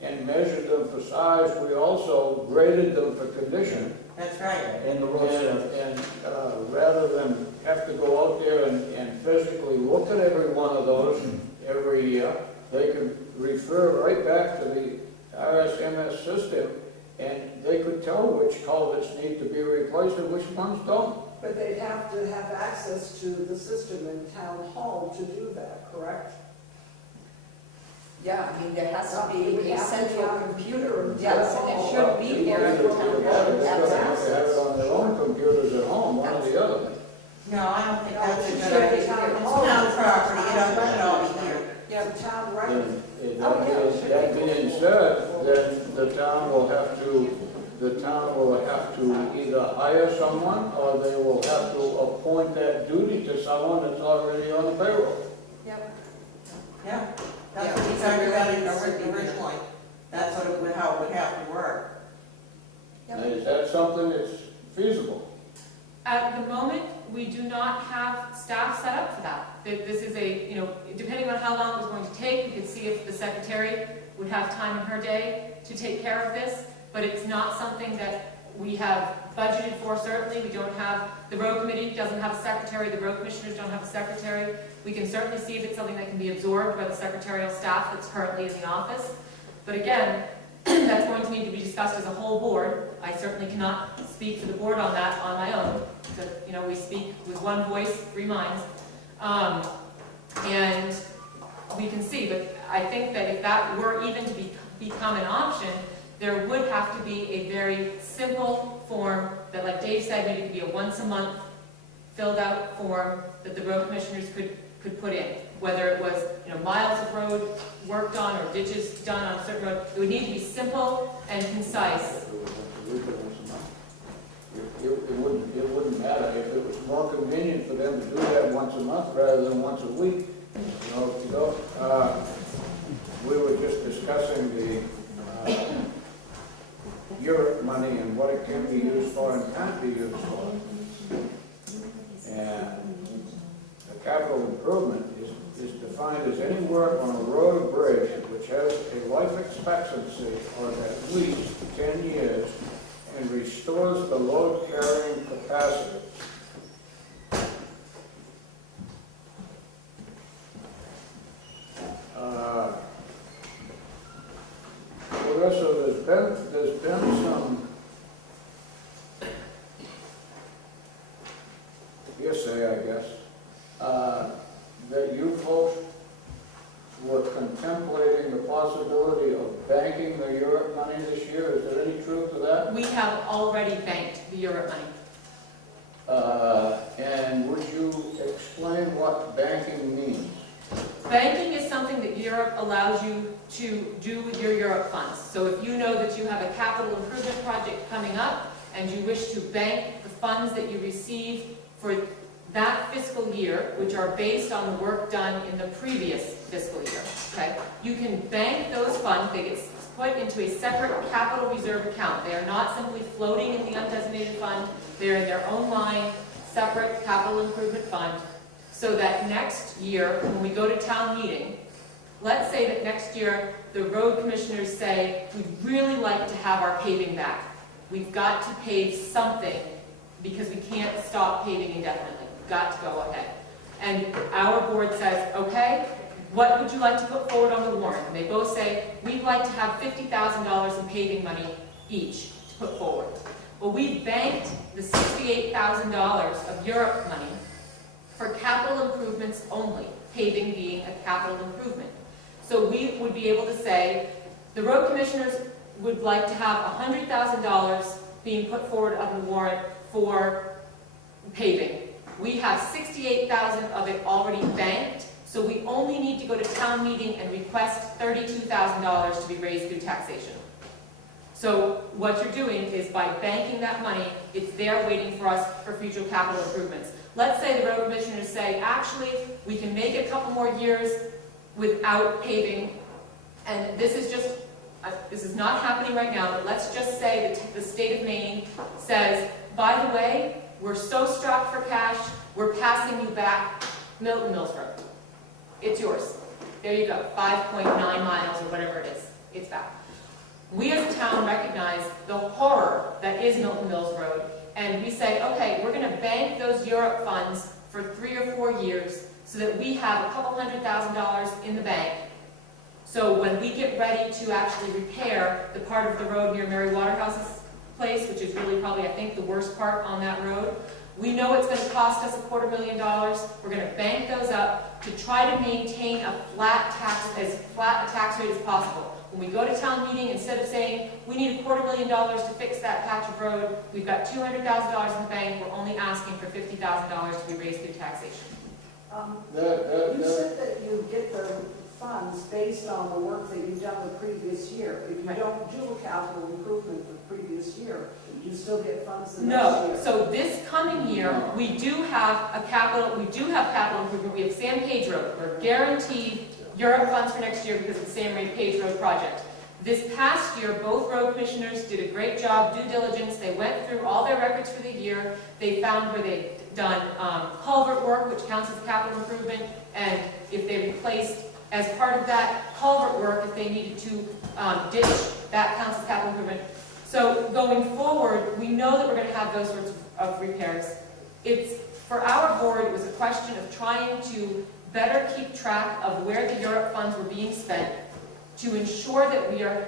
and measured them for size, we also graded them for condition. That's right. And the roads And rather than have to go out there and physically look at every one of those every year, they could refer right back to the RSMS system, and they could tell which culverts need to be replaced and which ones don't. But they'd have to have access to the system in town hall to do that, correct? yeah, I mean, there has to It would be a have to be central on a computer. computer. Yes, and it should be there in the town hall. They're Have gonna have to have access. it on their own computers at home, one or the other. No, I don't think that's a It good should be idea. It's town hall. town property, it should all be here. Yeah, It's a town right. And Oh, yeah. that being said, then the town will have to either hire someone, or they will have to appoint that duty to someone that's already on the payroll. yep. Yeah, that's Yeah, what we it's talked really about needs to be there. originally. That's what it would, how it would have to work. Yep. Now, is that something that's feasible? At the moment, we do not have staff set up for that. This is a, depending on how long it was going to take, we could see if the secretary would have time in her day to take care of this, but it's not something that we have budgeted for, certainly. We don't have, the road committee doesn't have a secretary, the road commissioners don't have a secretary. We can certainly see if it's something that can be absorbed by the secretarial staff that's currently in the office. But again, that's going to need to be discussed as a whole board. I certainly cannot speak for the board on that on my own. So, we speak with one voice, three minds. And we can see, but I think that if that were even to become an option, there would have to be a very simple form that, like Dave said, maybe could be a once-a-month filled-out form that the road commissioners could put in. Whether it was, miles of road worked on or ditches done on a certain road, it would need to be simple and concise. It wouldn't matter if it was more convenient for them to do that once a month rather than once a week. We were just discussing the Europe money and what it can be used for and can't be used for. And the capital improvement is defined as any work on a road or bridge which has a life expectancy of at least 10 years and restores the load carrying capacity. Larissa, there's been some hearsay, I guess, that you folks were contemplating the possibility of banking the Europe money this year. Is there any truth to that? We have already banked the Europe money. And would you explain what banking means? Banking is something that Europe allows you to do with your Europe funds. So if you know that you have a capital improvement project coming up and you wish to bank the funds that you receive for that fiscal year, which are based on the work done in the previous fiscal year, okay? You can bank those funds. They get put into a separate capital reserve account. They are not simply floating in the undesignated fund. They're in their own line, separate capital improvement fund, so that next year, when we go to town meeting, let's say that next year the road commissioners say, we'd really like to have our paving back. We've got to pave something because we can't stop paving indefinitely. We've got to go ahead. And our board says, okay, what would you like to put forward on the warrant? And they both say, we'd like to have $50,000 in paving money each to put forward. Well, we banked the $68,000 of Europe money for capital improvements only, paving being a capital improvement. So we would be able to say, the road commissioners would like to have $100,000 being put forward on the warrant for paving. We have $68,000 of it already banked, so we only need to go to town meeting and request $32,000 to be raised through taxation. So what you're doing is by banking that money, it's there waiting for us for future capital improvements. Let's say the road commissioners say, actually, we can make it a couple more years without paving, and this is not happening right now, but let's just say that the state of Maine says, by the way, we're so strapped for cash, we're passing you back Milton Mills Road. It's yours. There you go, 5.9 miles or whatever it is. It's back. We as a town recognize the horror that is Milton Mills Road, and we say, okay, we're going to bank those Europe funds for 3 or 4 years so that we have a couple $100,000 in the bank. So when we get ready to actually repair the part of the road near Mary Waterhouse's place, which is really probably, I think, the worst part on that road, we know it's going to cost us $250,000. We're going to bank those up to try to maintain a as flat a tax rate as possible. When we go to town meeting, instead of saying, we need $250,000 to fix that patch of road, we've got $200,000 in the bank, we're only asking for $50,000 to be raised through taxation. You said that you get the funds based on the work that you've done the previous year. If you Right. don't do a capital improvement the previous year, you still get funds the next No, year. so this coming year, we do have capital improvement. We have San Page Road. We're guaranteed Europe funds for next year because of the San Page Road project. This past year, both road commissioners did a great job, due diligence. They went through all their records for the year. They found where they'd done culvert work, which counts as capital improvement, and if they replaced, as part of that culvert work, if they needed to ditch, that counts as capital improvement. So going forward, we know that we're going to have those sorts of repairs. For our board, it was a question of trying to better keep track of where the Europe funds were being spent to ensure that we are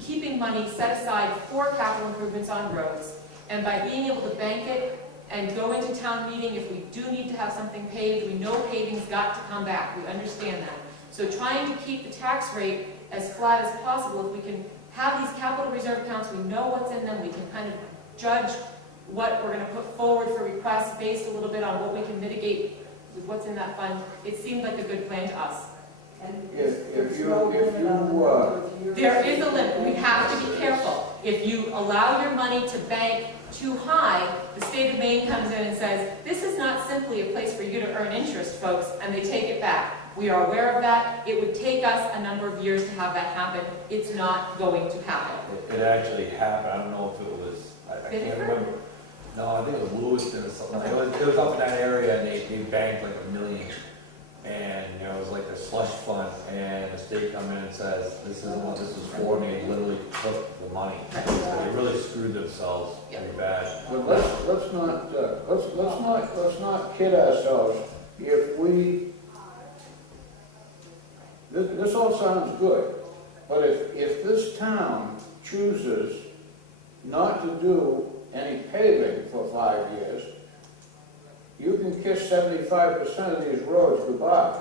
keeping money set aside for capital improvements on roads. And by being able to bank it and go into town meeting, if we do need to have something paved, we know paving's got to come back. We understand that. So trying to keep the tax rate as flat as possible, if we can have these capital reserve accounts, we know what's in them, we can kind of judge what we're going to put forward for requests based a little bit on what we can mitigate with what's in that fund. It seemed like a good plan to us. And If there's you- no if limit on the you, number of years. There is a limit. We have to be careful. If you allow your money to bank too high, the state of Maine comes in and says, this is not simply a place for you to earn interest, folks, and they take it back. We are aware of that. It would take us a number of years to have that happen. It's not going to happen. It actually happened, I don't know if it was, I Did it can't hurt? remember. No, I think it was Lewiston or something, it was up in that area, and they banked like $1 million. And it was like a slush fund, and the state come in and says, this isn't what this is for, and they literally took the money. So they really screwed themselves pretty bad. But let's not kid ourselves. If this all sounds good, but if this town chooses not to do any paving for 5 years, you can kiss 75% of these roads goodbye.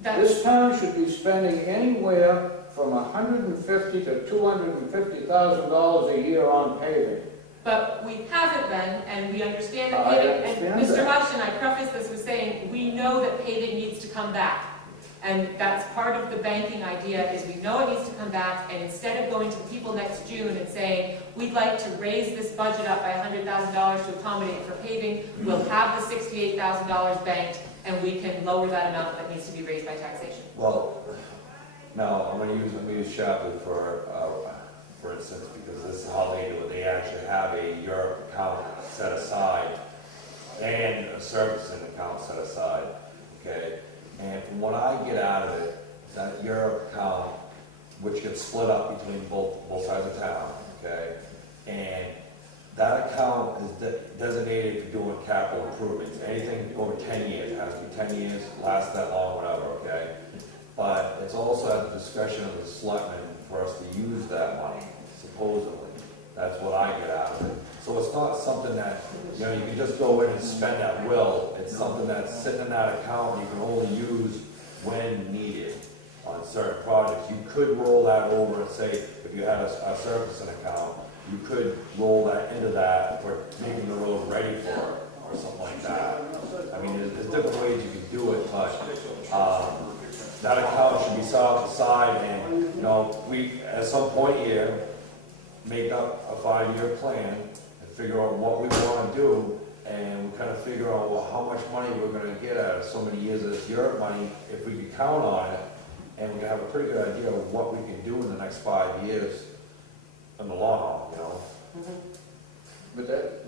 This town should be spending anywhere from $150,000 to $250,000 a year on paving. But we haven't been, and we understand that I paving, and understand Mr. that. Hush and I prefaced this with saying, we know that paving needs to come back. And that's part of the banking idea, is we know it needs to come back, and instead of going to the people next June and saying, we'd like to raise this budget up by $100,000 to accommodate for paving, we'll have the $68,000 banked, and we can lower that amount that needs to be raised by taxation. Well, now, I'm gonna use Shapley for instance, because this is how they do it. They actually have a Europe account set aside and a servicing account set aside, okay? And from what I get out of it, that Europe account, which gets split up between both sides of town, okay? And that account is designated for doing capital improvements. Anything over 10 years, it has to be 10 years, last that long, whatever, okay? But it's also at the discretion of the selectmen for us to use that money, supposedly. That's what I get out of it. So it's not something that, you know, you can just go in and spend at will. It's something that's sitting in that account you can only use when needed on certain projects. You could roll that over and say, if you had a surfacing account, you could roll that into that for making the road ready for it, or something like that. I mean, there's different ways you can do it, but, that account should be set up aside and, you know, we, at some point here, make up a 5-year plan and figure out what we want to do, and we kind of figure out, well, how much money we're going to get out of so many years of this Europe money, if we could count on it, and we can have a pretty good idea of what we can do in the next 5 years in the long haul, you know? But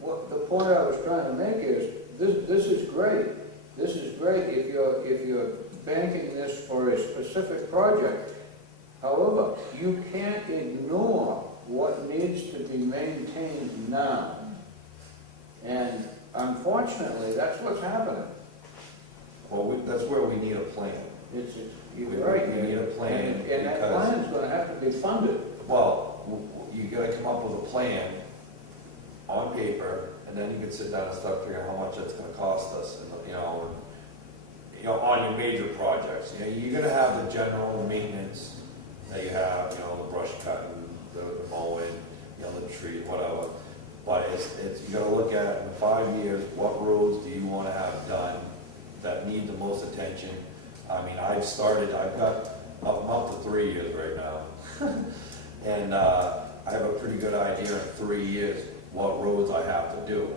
what the point I was trying to make is, this is great. This is great if you're banking this for a specific project. However, you can't ignore what needs to be maintained now. And unfortunately, that's what's happening. Well, that's where we need a plan. You're We right. need a plan, And that because, plan's gonna have to be funded. well, you gotta come up with a plan on paper, and then you can sit down and start figuring out how much it's gonna cost us, and, on your major projects. You know, you're gonna have the general maintenance that you have, the brush cutting, the mowing, the tree, whatever. But you gotta look at, in 5 years, what roads do you wanna have done that need the most attention? I mean, I'm up to 3 years right now. And, I have a pretty good idea in 3 years what roads I have to do.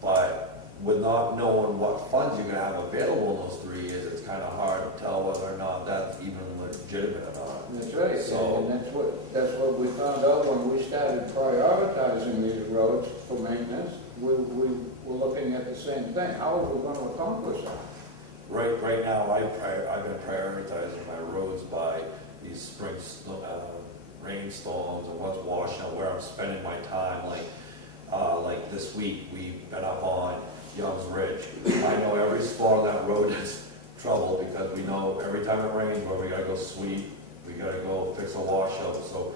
But with not knowing what funds you're gonna have available in those 3 years, it's kinda hard to tell whether or not that's even legitimate or not. That's right, So- and that's what we found out when we started prioritizing these roads for maintenance. We were looking at the same thing, how are we gonna accomplish that? Right now, I've been prioritizing my roads by these spring rainstorms and what's washing out, where I'm spending my time. Like this week, we've been up on Young's Ridge. I know every spot on that road is trouble, because we know every time it rains, where we gotta go sweep, we gotta go fix a washout. So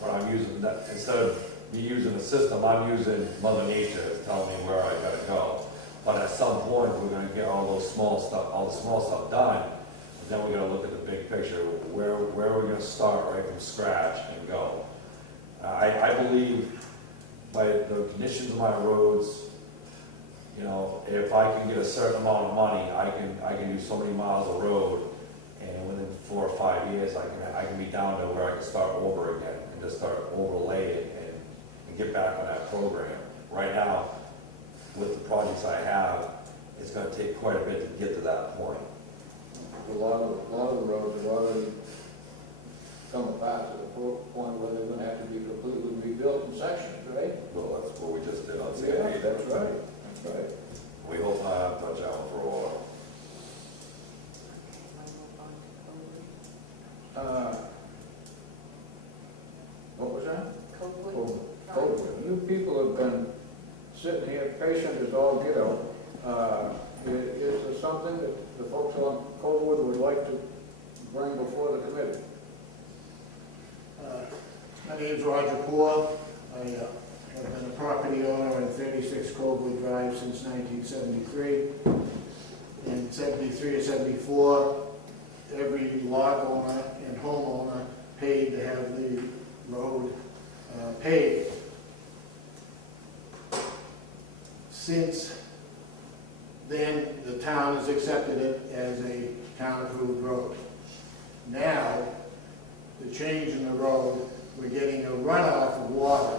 what I'm using, that instead of me using the system, I'm using Mother Nature to tell me where I gotta go. But at some point, we're gonna get all the small stuff done. And then we're gonna look at the big picture. Where are we gonna start right from scratch and go? I believe by the conditions of my roads, if I can get a certain amount of money, I can do so many miles of road, and within 4 or 5 years, I can be down to where I can start over again and just start overlaying and get back on that program. Right now, with the projects I have, it's gonna take quite a bit to get to that point. A lot of the roads have already come apart to the point where they're gonna have to be completely rebuilt in sections, right? Well, that's what we just did on Yeah, San that's right, that's right. We hope not have to touch that one for a while. What was that? Coldwood? Coldwood. You people have been sitting here patient as all get out. Is there something that the folks on Coldwood would like to bring before the committee? My name's Roger Poor. I have been a property owner on 36 Coldwood Drive since 1973. In 73 or 74, every lot owner and homeowner paid to have the road paved. Since then, the town has accepted it as a town-approved road. Now, the change in the road, we're getting a runoff of water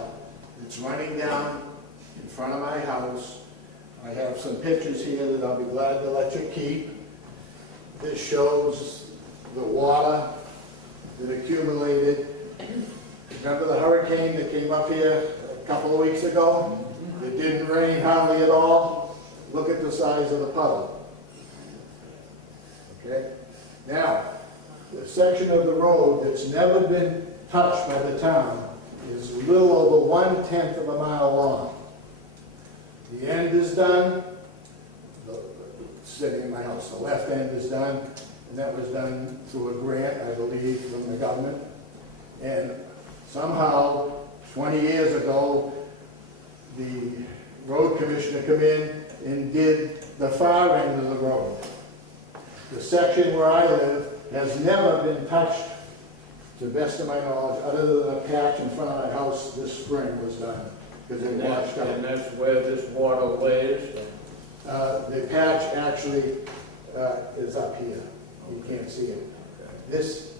that's running down in front of my house. I have some pictures here that I'll be glad to let you keep. This shows the water that accumulated. Remember the hurricane that came up here a couple of weeks ago? It didn't rain hardly at all. Look at the size of the puddle. Okay? Now, the section of the road that's never been touched by the town is a little over 1/10 of a mile long. The end is done, sitting in my house, the left end is done, and that was done through a grant, I believe, from the government. And somehow, 20 years ago, the road commissioner come in and did the far end of the road. The section where I live has never been touched, to the best of my knowledge, other than a patch in front of my house this spring was done, because it washed out. And that's where this water lays? The patch actually is up here. You can't see it. This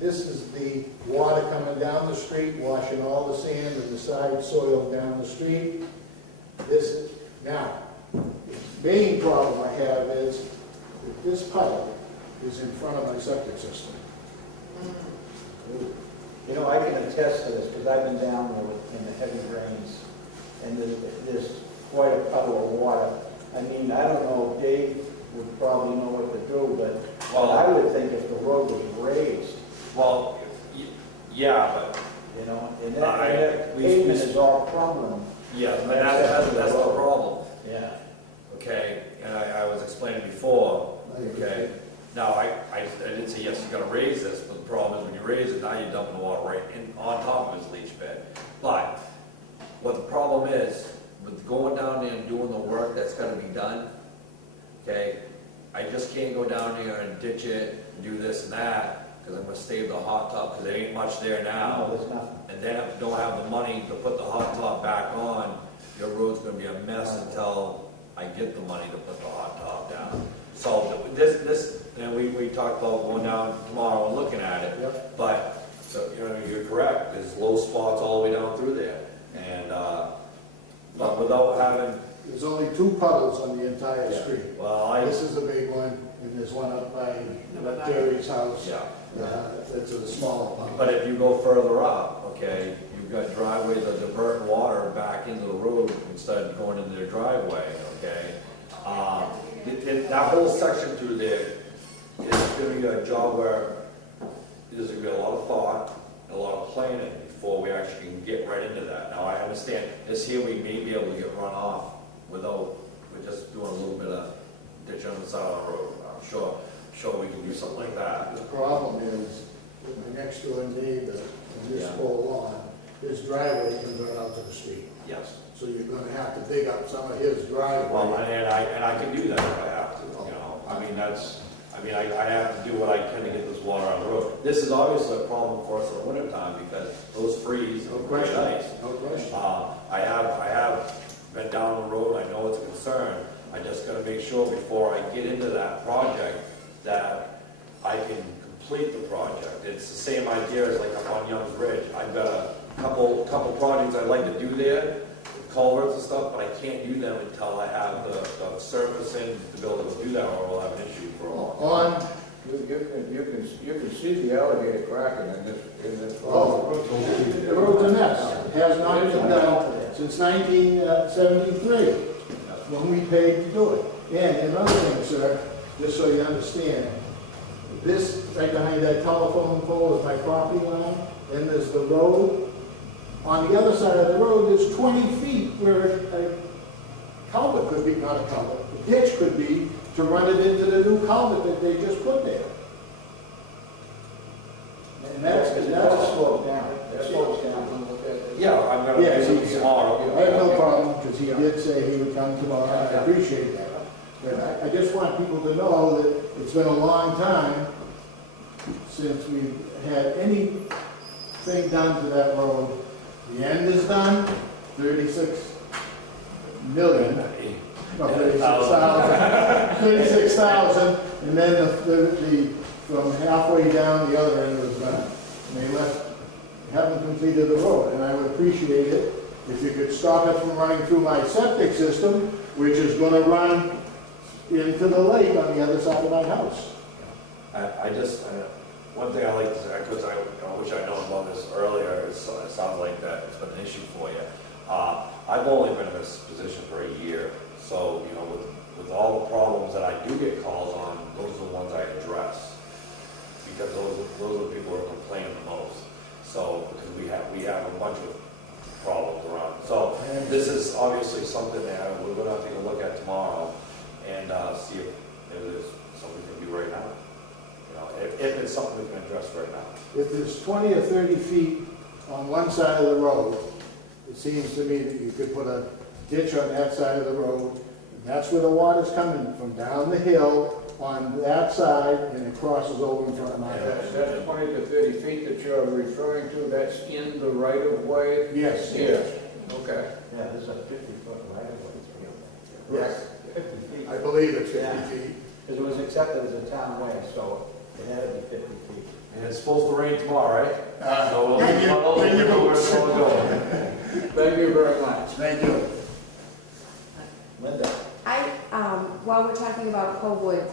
is the water coming down the street, washing all the sand and the side soil down the street. Now, the main problem I have is that this puddle is in front of my septic system. You know, I can attest to this, because I've been down there in the heavy rains, and there's quite a puddle of water. I mean, I don't know, Dave would probably know what to do, but I would think if the road was raised, Well, yeah, but, you know, and that pavement is all crumbling. yeah, but that's the problem, Yeah. okay? And I was explaining before, okay? Now, I did say, yes, you're gonna raise this, but the problem is when you raise it, now you're dumping the water right in, on top of his leach bed. But what the problem is, with going down there and doing the work that's gotta be done, okay? I just can't go down there and ditch it, and do this and that, because I'm gonna save the hot top, because there ain't much there No, now. there's nothing. And then if you don't have the money to put the hot top back on, your road's gonna be a mess until I get the money to put the hot top down. So this, and we talked about going down tomorrow and looking at it. Yep. But, so, you know, you're correct, there's low spots all the way down through there. And, but without having, There's only 2 puddles on the entire yeah, street. well, This is a big one, and there's one up by Jerry's house. yeah. That's a smaller puddle. But if you go further up, okay, you've got driveways that divert water back into the road instead of going into their driveway, okay? That whole section through there is gonna be a job where there's gonna be a lot of thought, and a lot of planning before we actually can get right into that. Now, I understand, this here, we may be able to get run off without, we're just doing a little bit of ditch on the side of the road. I'm sure we can do something like that. The problem is, with my next door neighbor, in this Yeah. whole lawn, his driveway can run out to the street. Yes. So you're gonna have to dig up some of his driveway. Well, and I can do that if I have to, you know, I mean, I have to do what I can to get this water on the road. This is obviously a problem for us in the wintertime because those freeze No and break question. ice. No question. I have been down the road, I know it's a concern, I just gotta make sure before I get into that project that I can complete the project. It's the same idea as like up on Young's Ridge, I've got a couple projects I'd like to do there, culverts and stuff, but I can't do them until I have the surfacing to be able to do that, or we'll have an issue for a long time. On, You can see the alligator cracking in this. the road's a mess. It has not been done since 1973, when we paid to do it. And another thing, sir, just so you understand, this, right behind that telephone pole is my property line, and there's the road. On the other side of the road, there's 20 feet where a culvert could be, not a culvert, a ditch could be, to run it into the new culvert that they just put there. And that's sloped down. That slopes down. Yeah, I'm gonna Yeah, do it tomorrow. I have no problem, because he did say he would come tomorrow, I appreciate that. But I just want people to know that it's been a long time since we've had anything done to that road. The end is done, 36 million, no, 36,000, and then from halfway down, the other end was done. And they haven't completed the road, and I would appreciate it if you could stop it from running through my septic system, which is gonna run into the lake on the other side of my house. One thing I like to say, because I wish I'd known about this earlier, it sounds like that it's been an issue for you. I've only been in this position for a year, so, you know, with all the problems that I do get calls on, those are the ones I address. Because those are the people who are complaining the most. So, because we have a bunch of problems around. So, this is obviously something that we're gonna have to take a look at tomorrow and see if there's something we can do right now. You know, if it's something we can address right now. If there's 20 or 30 feet on one side of the road, it seems to me that you could put a ditch on that side of the road, and that's where the water's coming from, down the hill on that side, and it crosses over in front of my house. That 20 to 30 feet that you're referring to, that's in the right of way? Yes. Yes, okay. Yeah, there's a 50-foot right of way. Yes, 50 feet. I believe it's 50 Yeah. feet. Because it was accepted as a town way, so it had to be 50 feet. And it's supposed to rain tomorrow, right? So we'll Bring your- follow bring your where boots. it's all going. Thank you very much. Thank you. Linda? While we're talking about Coldwood,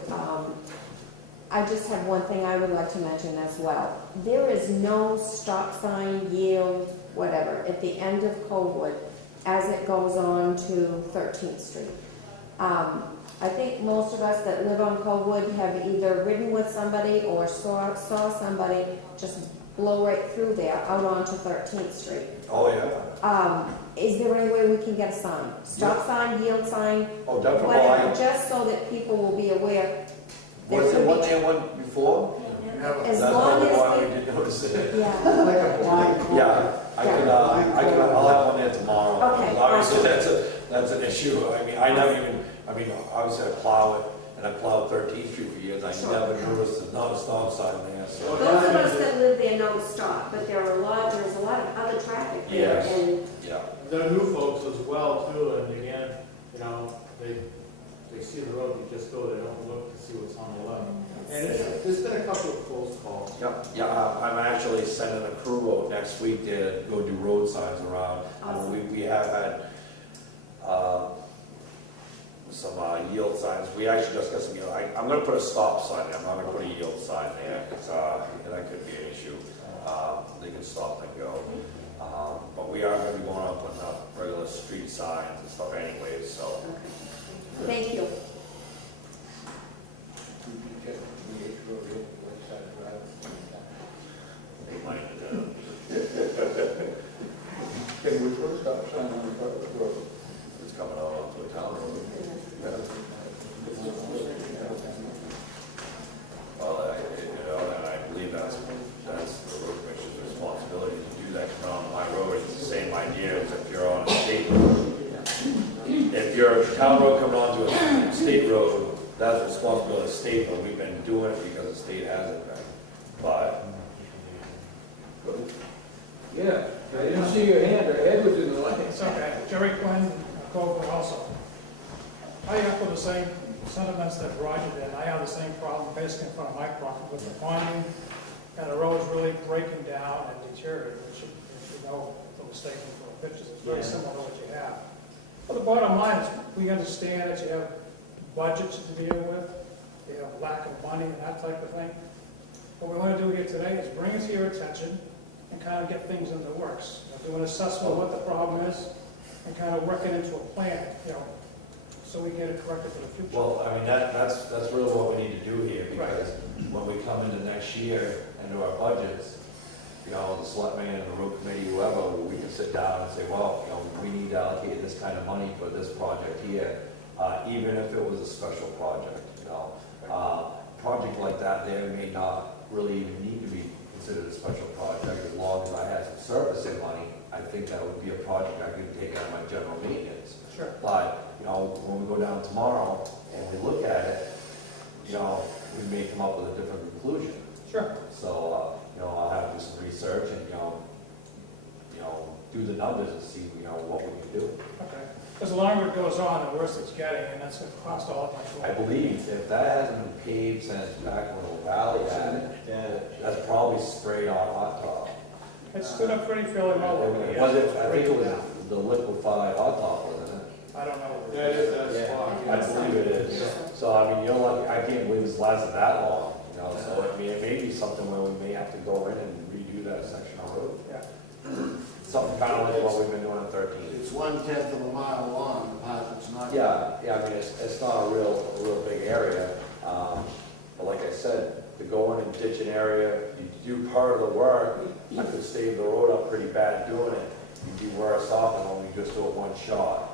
I just have one thing I would like to mention as well. There is no stop sign, yield, whatever, at the end of Coldwood as it goes on to 13th Street. I think most of us that live on Coldwood have either ridden with somebody or saw somebody just blow right through there out onto 13th Street. Oh, yeah. Is there any way we can get a sign? Stop sign, yield sign, Oh, definitely. whatever, just so that people will be aware. There Was could there one be- there one before? As That's long probably why as, we didn't notice it. yeah, Like a blind Yeah, I'll have one there tomorrow. Okay. Obviously, that's an issue. I mean, obviously I plow it, and I plowed 13th Street for years. I Sure. never noticed there's not a stop sign there, so. those of us that live there know stop, but there's a lot of other traffic there. Yes. And Yeah. There are new folks as well too, and again, you know, they see the road, they just go, they don't look to see what's on the left. And there's been a couple of close calls. Yep, yeah, I'm actually sending a crew out next week to go do road signs around. Awesome. We have had, some yield signs. We actually just got some, I'm gonna put a stop sign there. I'm not gonna put a yield sign there, because, that could be an issue. They can stop and go. But we are gonna be going up putting up regular street signs and stuff anyways, so. thank you. They might, Can we put a stop sign on the public road? it's coming out onto a town road. Well, and I believe that's the road commissioner's responsibility to do that, coming on my road. It's the same idea as if you're on a state road. If you're a town road coming onto a state road, that's the responsibility of the state, but we've been doing it because the state hasn't been. But, Yeah, I didn't see your hand, or Ed was in the line. It's okay. Jerry Quinn, Copeland also. I echo the same sentiments that Roger did. I have the same problem basically in front of my property with the finding, and the road's really breaking down and deteriorating, which you know, from mistaken for the pictures, it's very similar to what you have. But the bottom line is, we understand that you have budgets to deal with, you have lack of money and that type of thing. What we want to do here today is bring it to your attention and kind of get things in the works. Do an assessment of what the problem is and kind of work it into a plan, so we can get it corrected for the future. well, I mean, that's really what we need to do here, because when we come into next year, into our budgets, the selectmen and the road committee, whoever, we can sit down and say, well, we need to allocate this kind of money for this project here, even if it was a special project, project like that there may not really even need to be considered a special project. As long as I had some surfacing money, I think that would be a project I could take out of my general maintenance. Sure. But, when we go down tomorrow and we look at it, we may come up with a different conclusion. Sure. So, I'll have to do some research and, do the numbers and see, what we can do. Okay. Because the longer it goes on, the worse it's getting, and that's going to cost all of I my. believe if that hasn't been paved since back when the valley had it, that's probably sprayed on hot top. It stood up pretty fairly well over the years. Was it, I think it was Yeah. the liquified hot top, wasn't it? I don't know. I believe it is. So, I can't believe it's lasted that long, so, it may be something where we may have to go in and redo that section of road. Yeah. Something kind of like what we've been doing on 13. It's 1/10 of a mile long, the part that's not. Yeah, it's not a real big area, but like I said, to go in and ditch an area, you do part of the work, I could save the road up pretty bad doing it. You'd be worse off than when we just do it one shot,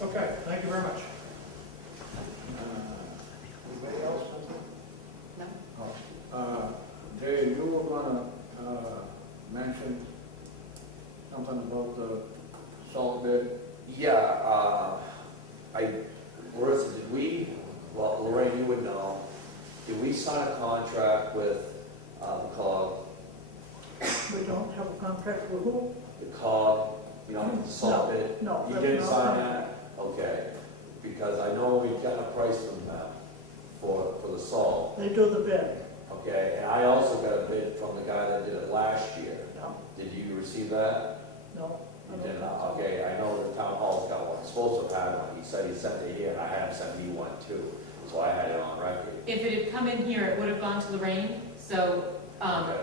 Okay, thank you very much. Anybody else? No? Dave, you were gonna, mention something about the salt bid? Yeah, Larissa, did we, well, Lorraine, you would know, did we sign a contract with, COG, We don't have a contract with who? the COG, you know, the salt bid? No. You that's didn't not sign something- that? Okay, because I know we've got a price from them for the salt, They do the bid. okay? And I also got a bid from the guy that did it last year. No, Did you receive that? no. I You don't didn't, think so. okay, I know the town hall's got one, supposed to have had one, he said he sent it here, and I had him send me one too, so I had it on record. If it had come in here, it would have gone to Lorraine, so Okay.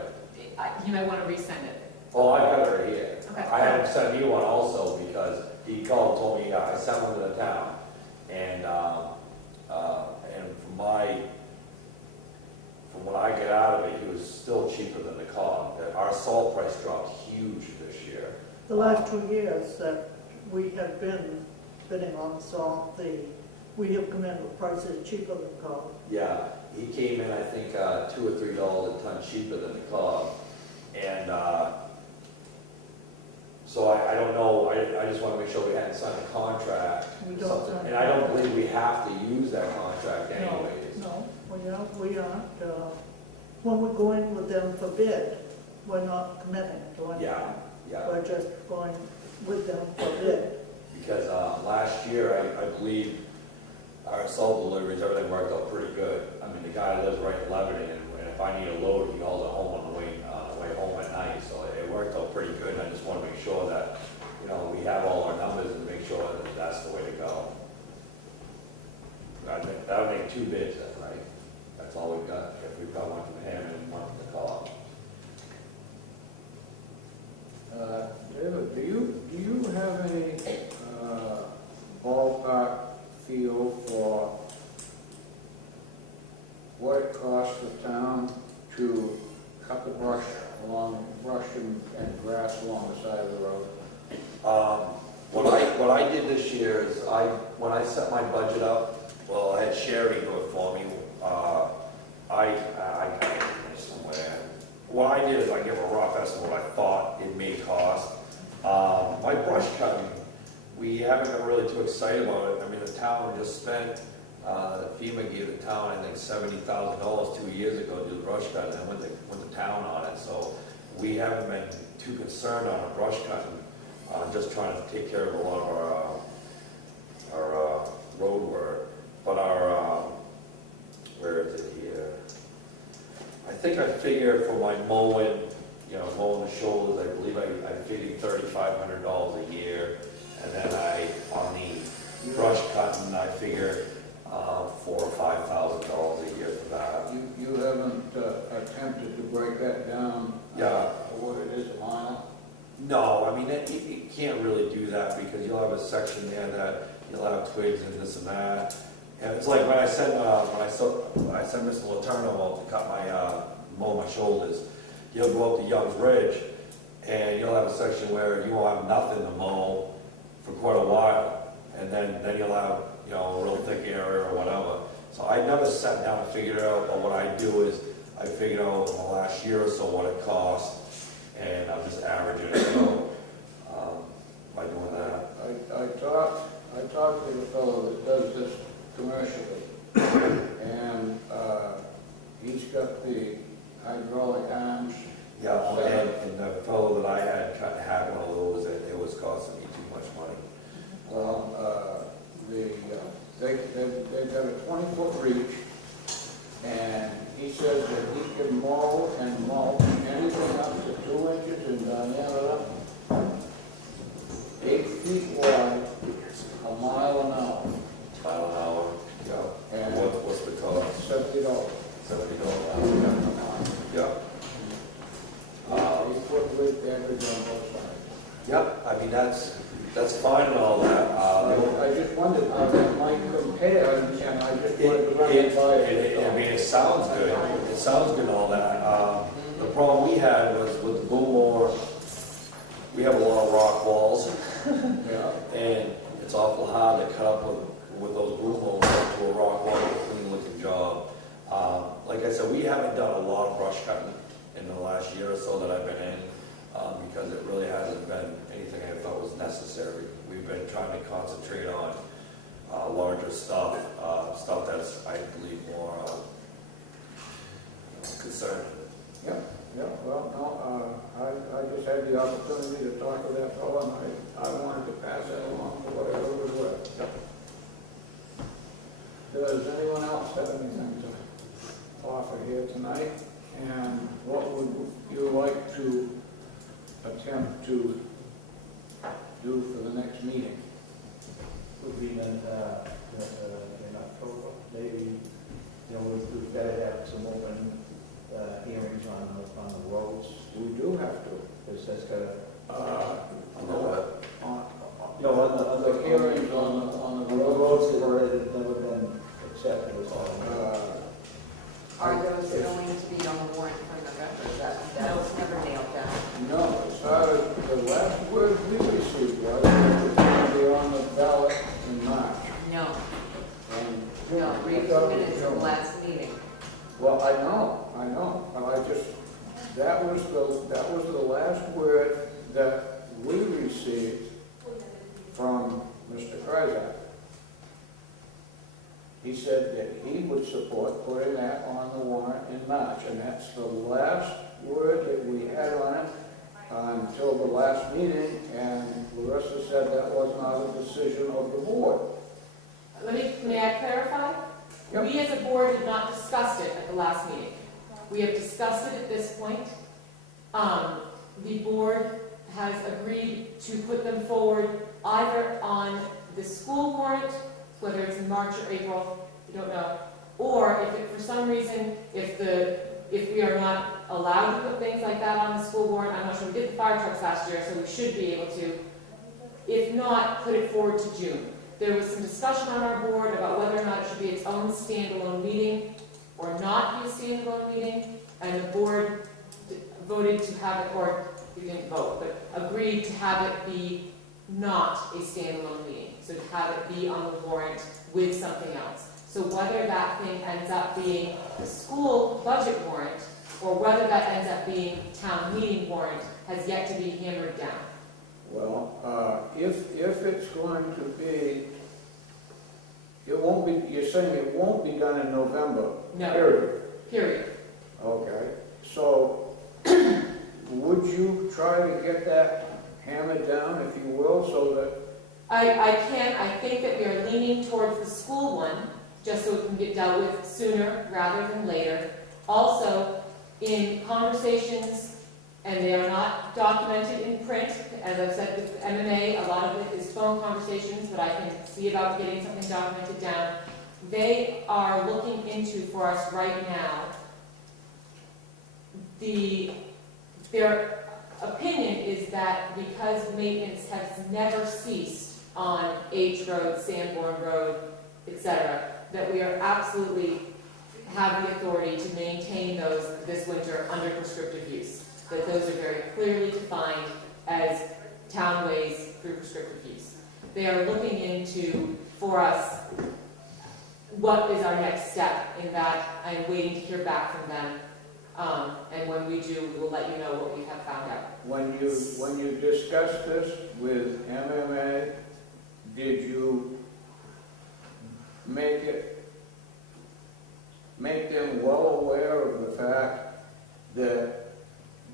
you might want to resend it. Oh, I got it right here. Okay. I had him send me one also, because he called, and told me, I sent one to the town, and from what I get out of it, he was still cheaper than the COG. Our salt price dropped huge this year. The last 2 years that we have been bidding on salt, we have come in with prices cheaper than COG. Yeah, he came in, I think, $2 or $3 a ton cheaper than the COG. And so I don't know, I just want to make sure we hadn't signed a contract. We don't sign. And I don't believe we have to use that contract anyways. No, we aren't. When we go in with them for bid, we're not committing to anything. Yeah, yeah, We're just going with them for bid. because last year, I believe our salt deliveries, everything worked out pretty good. I mean, the guy lives right in Lebanon, and if I need a load, he hauls it home on the way home at night, so it worked out pretty good. And I just want to make sure that, you know, we have all our numbers and make sure that that's the way to go. I think that would make 2 bids then, right? That's all we've got, if we've got one from him and one from the COG. David, do you have any ballpark feel for what it costs the town to cut the brush and grass along the side of the road? What I did this year is when I set my budget up, well, I had Sherry do it for me. I got it somewhere. What I did is I give a rough estimate what I thought it may cost. My brush cutting, we haven't been really too excited about it. I mean, the town just spent, FEMA gave the town, I think, $70,000 2 years ago to do the brush cutting, and went to town on it. So we haven't been too concerned on a brush cutting, just trying to take care of a lot of our road work. But where is it here? I think I figured for my mowing, mowing the shoulders, I believe I figured $3,500 a year. And then on the brush cutting, I figured $4,000 or $5,000 a year for that. You haven't attempted to break that down? Yeah. What it is a mile? No, I mean, you can't really do that because you'll have a section there that you'll have twigs and this and that. And it's like when I send Mr. Letourneau out to cut mow my shoulders, he'll go up to Young's Ridge and you'll have a section where you won't have nothing to mow for quite a while. And then you'll have, a real thick area or whatever. So I never sat down and figured it out, but what I do is I figured out in the last year or so what it costs, and I'm just averaging it out by doing that. I talked to the fellow that does this commercially, and he's got the hydraulic arms. Yeah, and the fellow that I had one of those, it was costing me too much money. Well, they've got a 20-foot reach, and he says that he can mow anything up to 2 inches in diameter, 8 feet wide, a mile an hour. Mile an hour, yeah. And what's the cost? $70. $70. Yeah. 8-foot width average on both sides. Yep, I mean, that's fine and all that. I just wondered how that might compare, and I just wanted to run it by I mean, it sounds good. It sounds good and all that. The problem we had was with the boom mower, we have a lot of rock walls, Yeah. and it's awful hard to cut up with those boom mowers up to a rock wall with a clean looking job. Like I said, we haven't done a lot of brush cutting in the last year or so that I've been in, because it really hasn't been been anything I felt was necessary. We've been trying to concentrate on larger stuff, stuff that's, I believe, more concerned. Yeah, well, no, I just had the opportunity to talk to that fellow, and I wanted to pass that along to whatever was worth. Does anyone else have anything to offer here tonight? And what would you like to attempt to do for the next meeting? Would be in October, maybe, we've got to have some open hearings on the roads, We do have to. because that's got to, On the what? on The hearings on the the road. roads that already never been accepted as all. Are those going to be on the warrant for November? That was never nailed down. No, as far as the last word we received was that it's going to be on the ballot in March. No, And no, read the minutes of the last meeting. Well, I know, but that was the last word that we received from Mr. Kryzak. He said that he would support putting that on the warrant in March, and that's the last word that we had on it until the last meeting, and Larissa said that was not a decision of the board. May I clarify? Yep. We as a board did not discuss it at the last meeting. We have discussed it at this point. The board has agreed to put them forward either on the school warrant, whether it's in March or April, we don't know, or if it, for some reason, if we are not allowed to put things like that on the school warrant, I'm not sure, we did the fire trucks last year, so we should be able to. If not, put it forward to June. There was some discussion on our board about whether or not it should be its own standalone meeting or not be a standalone meeting, and the board voted to have it, or we didn't vote, but agreed to have it be not a standalone meeting, so to have it be on the warrant with something else. So whether that thing ends up being the school budget warrant, or whether that ends up being town meeting warrant, has yet to be hammered down. Well, if it's going to be, it won't be, you're saying it won't be done in November? No. Period. Okay, so would you try to get that hammered down, if you will, so that, I think that we are leaning towards the school one, just so it can get dealt with sooner rather than later. Also, in conversations, and they are not documented in print, as I've said with MMA, a lot of it is phone conversations, but I can see about getting something documented down. They are looking into, for us right now, their opinion is that because maintenance has never ceased on H Road, Sanborn Road, etc., that we are absolutely have the authority to maintain those this winter under prescriptive use. That those are very clearly defined as townways through prescriptive use. They are looking into, for us, what is our next step in that. I'm waiting to hear back from them. And when we do, we will let you know what we have found out. when you discussed this with MMA, did you make them well aware of the fact that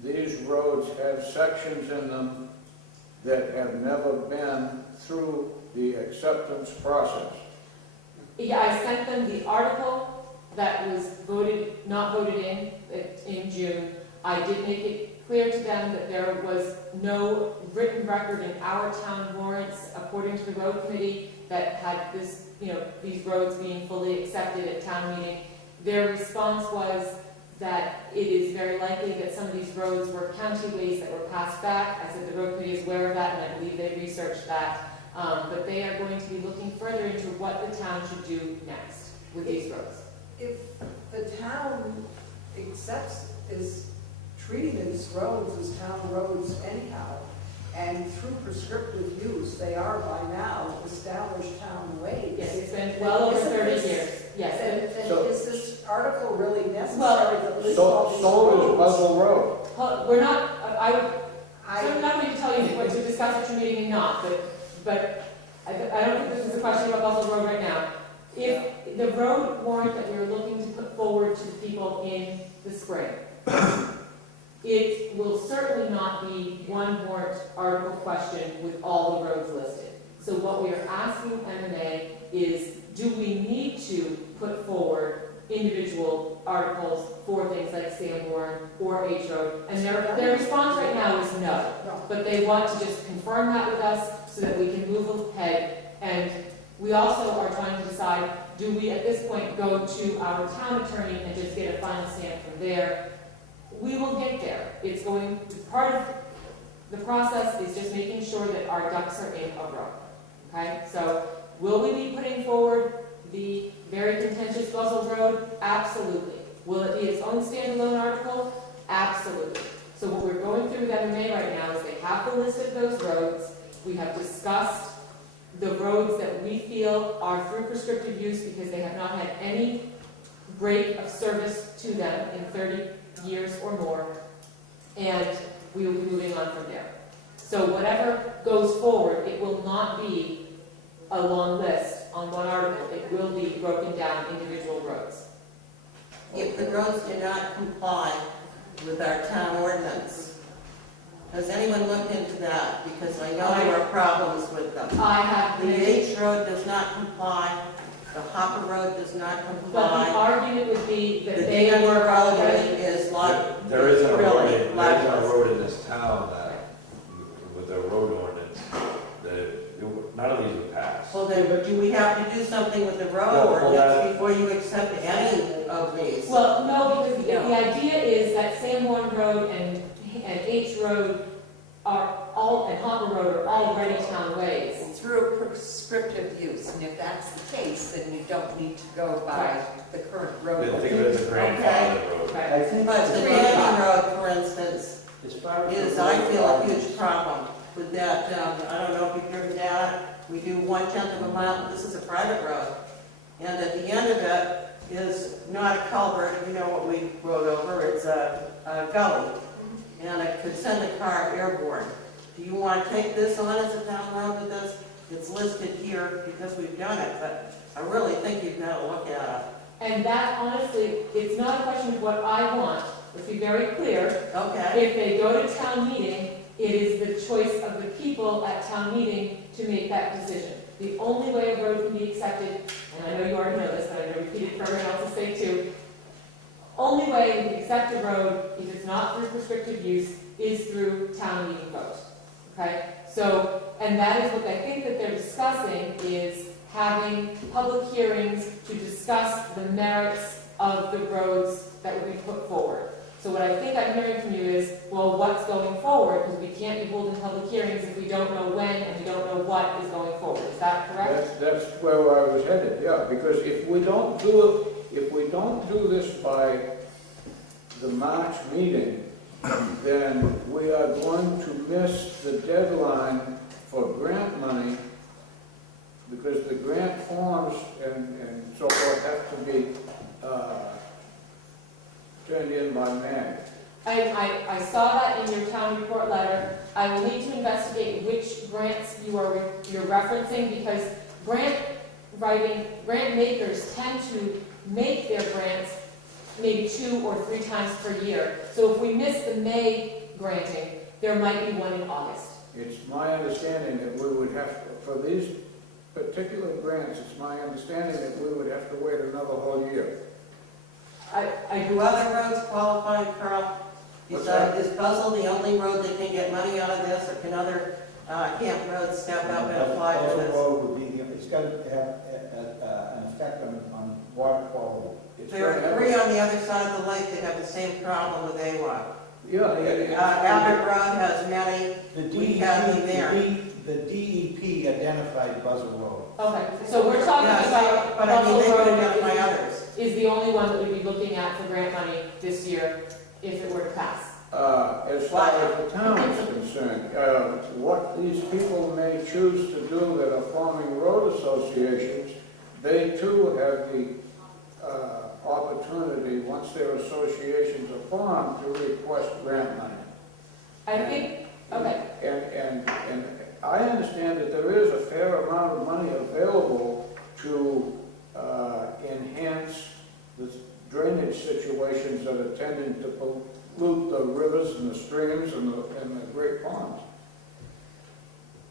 these roads have sections in them that have never been through the acceptance process? Yeah, I sent them the article that was not voted in June. I did make it clear to them that there was no written record in our town warrants, according to the road committee, that had this, these roads being fully accepted at town meeting. Their response was that it is very likely that some of these roads were county ways that were passed back. I said the road committee is aware of that, and I believe they researched that. But they are going to be looking further into what the town should do next with these roads. If the town is treating these roads as town roads anyhow, and through prescriptive use, they are by now established town ways. Yes, it's been well over 30 years. Yes. Then So- is this article really necessary? Well, that lists all these So is roads? Buzzell Road. We're not, So I'm not going to tell you what to discuss at your meeting and not, but I don't think this is a question about Buzzell Road right now. If the road warrant that we're looking to put forward to the people in the spring, it will certainly not be one warrant article question with all the roads listed. So what we are asking MMA is, do we need to put forward individual articles for things like Sanborn or H Road? And their response right now is no. But they want to just confirm that with us so that we can move ahead. And we also are trying to decide, do we at this point go to our town attorney and just get a final stamp from there? We will get there. It's part of the process is just making sure that our ducks are in a row. Okay? So will we be putting forward the very contentious Buzzell Road? Absolutely. Will it be its own standalone article? Absolutely. So what we're going through with MMA right now is they have the list of those roads. We have discussed the roads that we feel are through prescriptive use because they have not had any break of service to them in 30 years or more, and we will be moving on from there. So whatever goes forward, it will not be a long list on one article. It will be broken down individual roads. If the roads do not comply with our town ordinance, has anyone looked into that? Because I know there are problems with them. I have The H Road does not comply, the Hopper Road does not but the comply. argument would be that The they Dan were Road already. is like, There isn't a road, really there isn't a blacklist. road in this town that, with their road ordinance, none of these would pass. Well, then, do we have to do something with the road No, well, ordinance that- before you accept any of these? Well, no, because the No. idea is that Sanborn Road and H Road are all, and Hopper Road are already town ways. Through prescriptive use, and if that's the case, then you don't need to go by the current road. Think of it as a grandfather road. Right. I think But the Danny Road, for instance, as far as. is, I feel, a huge problem with that. I don't know if you've driven down it. We do 1/10 of a mile, this is a private road. And at the end of it is not a culvert, you know what we rode over, it's a gully. And it could send a car airborne. Do you want to take this on as a town road with this? It's listed here because we've done it, but I really think you've got to look at it. And that honestly, it's not a question of what I want. Let's be very clear. Okay? If they go to town meeting, it is the choice of the people at town meeting to make that decision. The only way a road can be accepted, and I know you already know this, but I'm going to repeat it for everyone else's sake too. Only way we can accept a road, if it's not through prescriptive use, is through town meeting vote. Okay? So, and that is what I think that they're discussing is having public hearings to discuss the merits of the roads that would be put forward. So what I think I'm hearing from you is, well, what's going forward? Because we can't be holding public hearings if we don't know when and we don't know what is going forward. Is that correct? That's where I was headed, yeah, because if we don't do this by the March meeting, then we are going to miss the deadline for grant money, because the grant forms and so forth have to be turned in by May. I saw that in your town report letter. I will need to investigate which grants you're referencing, because grant makers tend to make their grants maybe 2 or 3 times per year. So if we miss the May granting, there might be one in August. It's my understanding that we would have, for these particular grants, it's my understanding that we would have to wait another whole year. Do other roads qualify, Carl? What's that? Is Buzzell the only road that can get money out of this, or can other camp roads step up and apply for Buzzell this? Road would be, it's got to have an effect on water quality. It's There gonna are have- 3 on the other side of the lake that have the same problem with AWA. Yeah. Abbott Road has many, The we have them there. The DEP identified Buzzell Road. Okay, so we're talking Yeah, about but I mean, they Buzzell could Road identify others. is the only one that we'd be looking at for grant money this year if it were to pass. As far as the town is concerned, what these people may choose to do that are forming road associations, they too have the opportunity, once their associations are formed, to request grant money. I think Okay. And I understand that there is a fair amount of money available to enhance the drainage situations that are tending to pollute the rivers and the streams and the great ponds.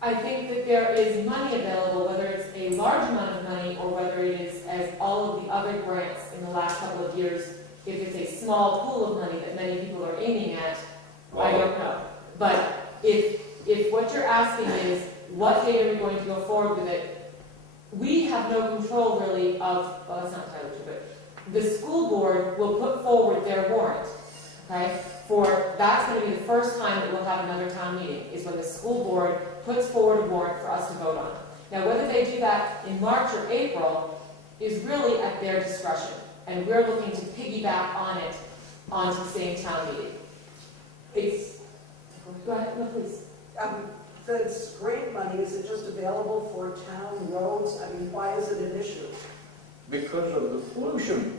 I think that there is money available, whether it's a large amount of money or whether it is, as all of the other grants in the last couple of years, if it's a small pool of money that many people are aiming at, I don't know. But if what you're asking is, what date are we going to go forward with it? We have no control really of, well, that's not entirely true, but the school board will put forward their warrant, okay? That's going to be the first time that we'll have another town meeting, is when the school board puts forward a warrant for us to vote on. Now, whether they do that in March or April is really at their discretion, and we're looking to piggyback on it onto the same town meeting. Go ahead, no, please. This grant money, is it just available for town roads? I mean, why is it an issue? Because of the pollution.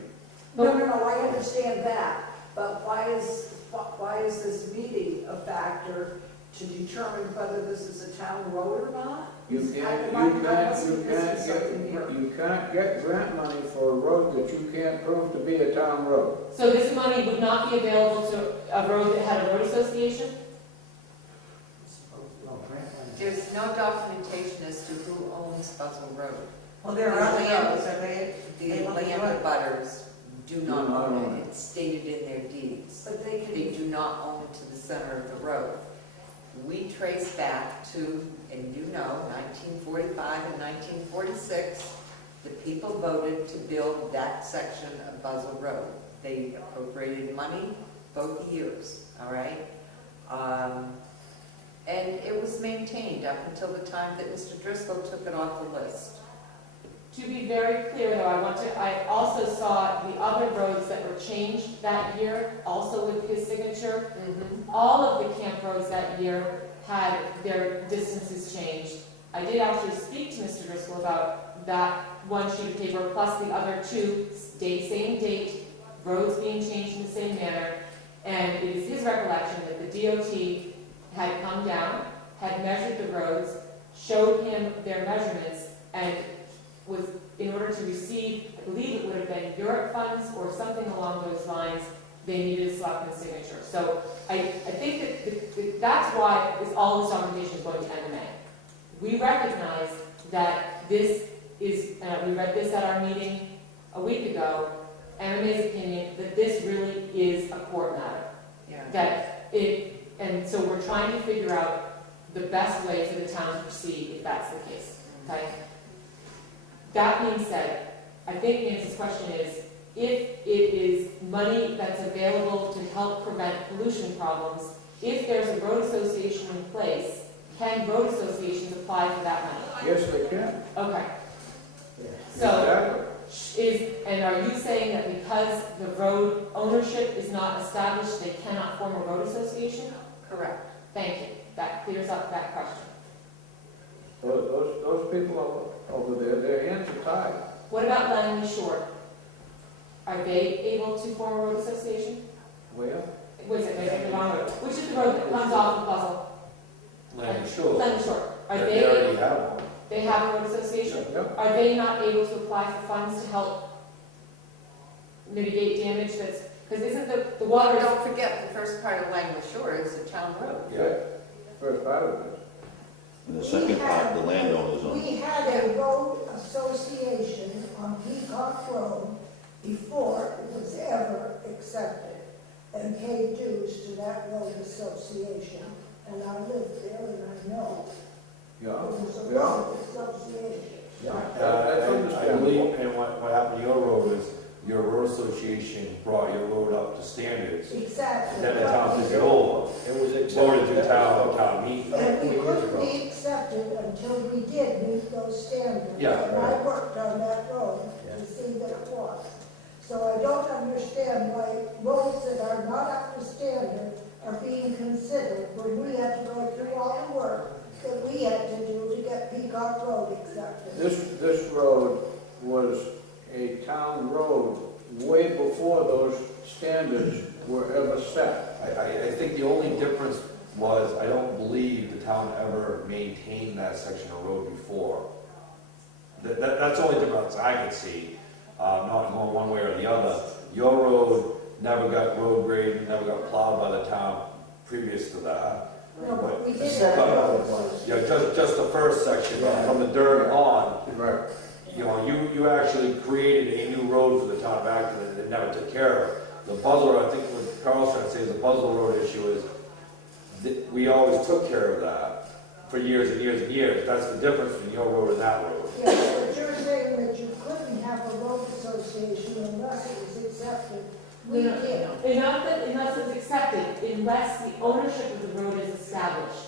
No, I understand that, but why is this meeting a factor to determine whether this is a town road or not? You can't get grant money for a road that you can't prove to be a town road. So this money would not be available to a road that had a road association? There's no documentation as to who owns Buzzell Road. Well, there are other roads, are they? The They look land good. abutters do not Do not own own it. It's stated in their deeds. But they They can, do not own to the center of the road. We trace back to, and you know, 1945 and 1946, the people voted to build that section of Buzzell Road. They appropriated money both years, all right? And it was maintained up until the time that Mr. Driscoll took it off the list. To be very clear though, I also saw the other roads that were changed that year, also with his signature. All of the camp roads that year had their distances changed. I did actually speak to Mr. Driscoll about that one sheet of paper, plus the other two, same date, roads being changed in the same manner. And it is his recollection that the DOT had come down, had measured the roads, showed him their measurements, and was, in order to receive, I believe it would have been Europe funds or something along those lines, they needed a selectman's signature. So I think that that's why all this documentation is going to MMA. We recognize that this is, we read this at our meeting a week ago, MMA's opinion that this really is a court matter. Yeah. And so we're trying to figure out the best way for the town to proceed if that's the case, okay? That being said, I think Nancy's question is, if it is money that's available to help prevent pollution problems, if there's a road association in place, can road associations apply for that money? Yes, they can. Okay. So, Exactly. and are you saying that because the road ownership is not established, they cannot form a road association? Correct. Thank you. That clears up that question. Those people over there, their hands are tied. What about Langley Shore? Are they able to form a road association? Well, Wait a second, I think the wrong road. Which is the road that comes off of Buzzell? Land Shore. Langley Shore. Are They already they, have one. they have a road association? yeah. Are they not able to apply for funds to help mitigate damage that's, because isn't the Well, water? don't forget, the first part of Langley Shore is a town road. Yeah. First part of it. And the second part, the landowners own. We had a road association on Peacock Road before it was ever accepted and paid dues to that road association. And I lived there and I know it Yeah. was a Yeah. road association. That's I understandable. believe, and what happened to your road is, your road association brought your road up to standards. Exactly. Then the town took it over, It was voted to town meeting. And we couldn't be accepted until we did meet those standards. Yeah, And I right. worked on that road to see that it was. So I don't understand why roads that are not up to standard are being considered when we had to go through all the work that we had to do to get Peacock Road accepted. This road was a town road way before those standards were ever set. I think the only difference was, I don't believe the town ever maintained that section of road before. That's the only difference I could see, not going one way or the other. Your road never got road graded, never got plowed by the town previous to that. No, but we did But, have. Yeah, just the first section, from the dirt on, Right. you know, you actually created a new road for the town of Acton that never took care of it. The Buzzell, I think what Carl's trying to say is the Buzzell Road issue is, that we always took care of that for years and years and years. That's the difference between your road and that road. Yeah, but you're saying that you couldn't have a road association unless it was accepted. We did. Unless it's accepted, unless the ownership of the road is established.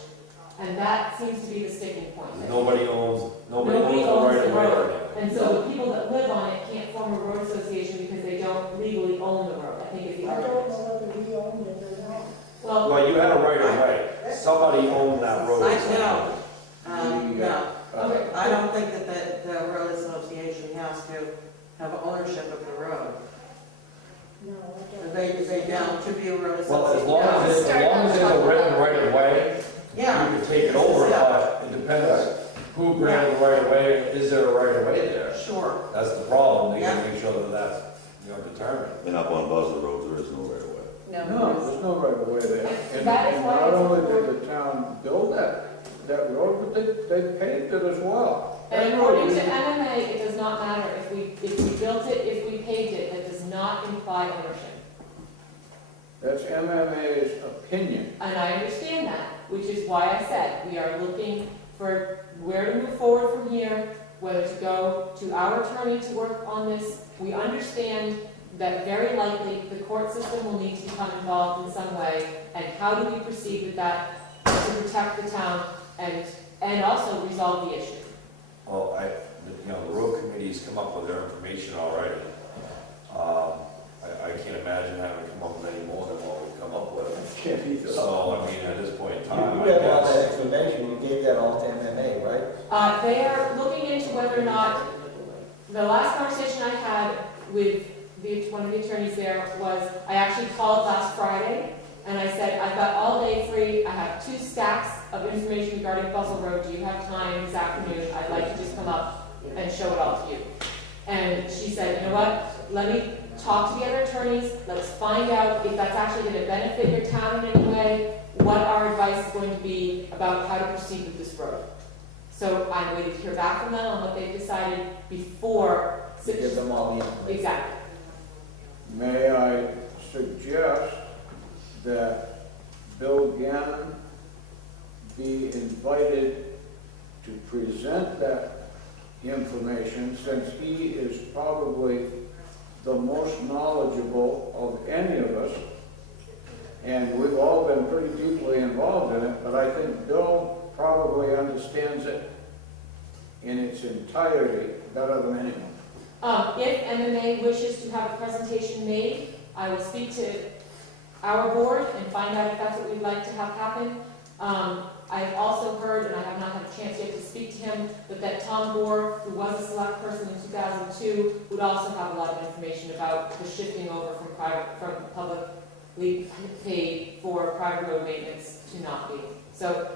And that seems to be the sticking point. Nobody owns the right the of way. road. And so the people that live on it can't form a road association because they don't legally own the road, I think is the I don't argument. know whether we owned it or not. Well, Well, you had a right of way. Somebody owned that road. No. okay. I don't think that the road association has to have ownership of the road. No, I don't. They don't, to be a road association. Well, as long as there's a written right of way, you Yeah, can take it over, but it depends who granted the right of way, is there a right of way there? sure. That's the problem, they gotta Yeah. make sure that that's, determined. And up on Buzzell Road, there is no right of way. No, there's no right of way there. And That is why not it's only important. did the town build that road, but they paved it as well. And That road according to is- MMA, it does not matter if we built it, if we paved it, that does not imply ownership. That's MMA's opinion. And I understand that, which is why I said we are looking for where to move forward from here, whether to go to our attorney to work on this. We understand that very likely the court system will need to become involved in some way, and how do we proceed with that to protect the town and also resolve the issue? Well, the road committee's come up with their information already. I can't imagine having to come up with any more than what we've come up with. Can't either. So, I mean, at this point in time, You I have all guess. that information, you gave that all to MMA, right? They are looking into whether or not, the last conversation I had with one of the attorneys there was, I actually called last Friday, and I said, I've got all day free, I have 2 stacks of information regarding Buzzell Road, do you have time this afternoon? I'd like to just come up and show it all to you. And she said, you know what, let me talk to the other attorneys, let's find out if that's actually going to benefit your town in any way, what our advice is going to be about how to proceed with this road. So I'm waiting to hear back from them on what they've decided before. Give them all the information. Exactly. May I suggest that Bill Gannon be invited to present that information, since he is probably the most knowledgeable of any of us, and we've all been pretty deeply involved in it, but I think Bill probably understands it in its entirety better than anyone. If MMA wishes to have a presentation made, I will speak to our board and find out if that's what we'd like to have happen. I've also heard, and I have not had a chance yet to speak to him, but that Tom Gore, who was a select person in 2002, would also have a lot of information about the shifting over from publicly paid for private road maintenance to not be. So,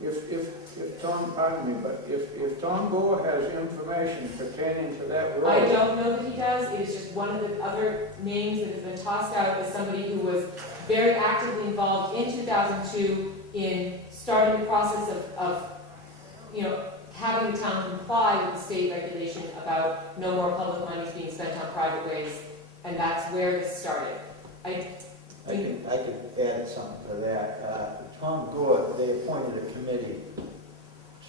If Tom, pardon me, but if Tom Gore has information pertaining to that road. I don't know that he does. It is just one of the other names that has been tossed out as somebody who was very actively involved in 2002 in starting the process of having the town comply with the state regulation about no more public monies being spent on private ways, and that's where this started. I could add something to that. Tom Gore, they appointed a committee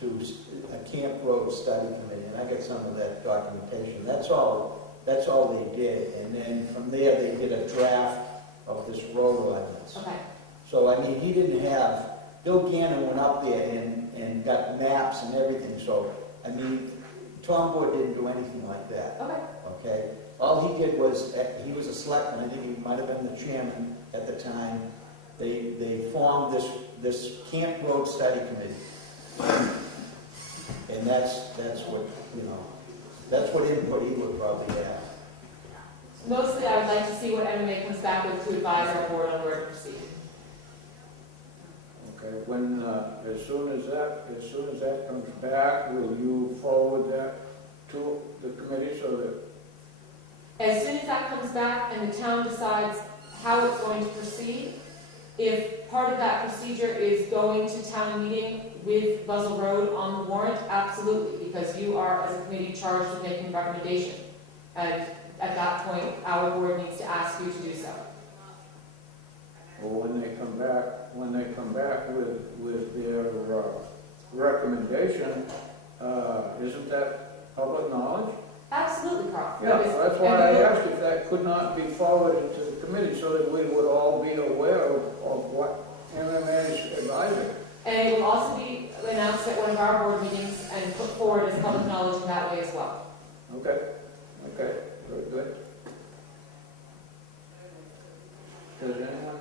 a Camp Road Study Committee, and I got some of that documentation. That's all they did. And then from there, they did a draft of this road ordinance. Okay. So, I mean, he didn't have, Bill Gannon went up there and got maps and everything. So, I mean, Tom Gore didn't do anything like that. Okay. Okay? All he did was, he was a selectman, I think he might have been the chairman at the time. They formed this Camp Road Study Committee. And that's what, that's what input he would probably have. Mostly, I would like to see what MMA comes back with to advise our board on where to proceed. Okay, when, as soon as that comes back, will you forward that to the committee so that, As soon as that comes back and the town decides how it's going to proceed, if part of that procedure is going to town meeting with Buzzell Road on the warrant, absolutely, because you are, as a committee, charged with making a recommendation. And at that point, our board needs to ask you to do so. or when they come back with their recommendation, isn't that public knowledge? Absolutely, Carl. Yeah, Because- that's why I asked if that could not be forwarded to the committee so that we would all be aware of what MMA is advising. And it will also be announced at one of our board meetings and put forward as public knowledge in that way as well. Okay, very good. Does anyone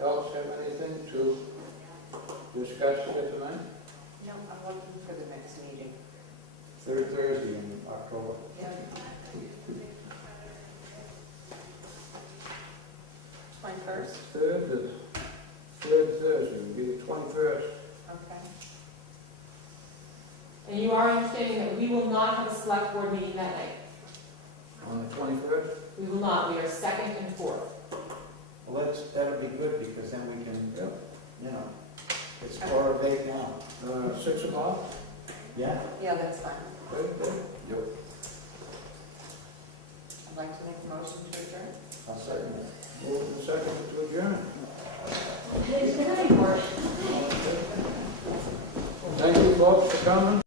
else have anything to discuss here tonight? No, I'm looking for the next meeting. Third Thursday in October. Yeah. 21st? Third Thursday would be the 21st. Okay. And you are understanding that we will not have a select board meeting that night. On the 21st? We will not. We are second and fourth. Well, that'll be good, because then we can, Yep. you know, it's 4 of 8 now. 6 o'clock? Yeah. Yeah, that's fine. Good. I'd like to make a motion to adjourn. I'll second it. Move and second to adjourn. Please, can I work? Thank you folks for coming.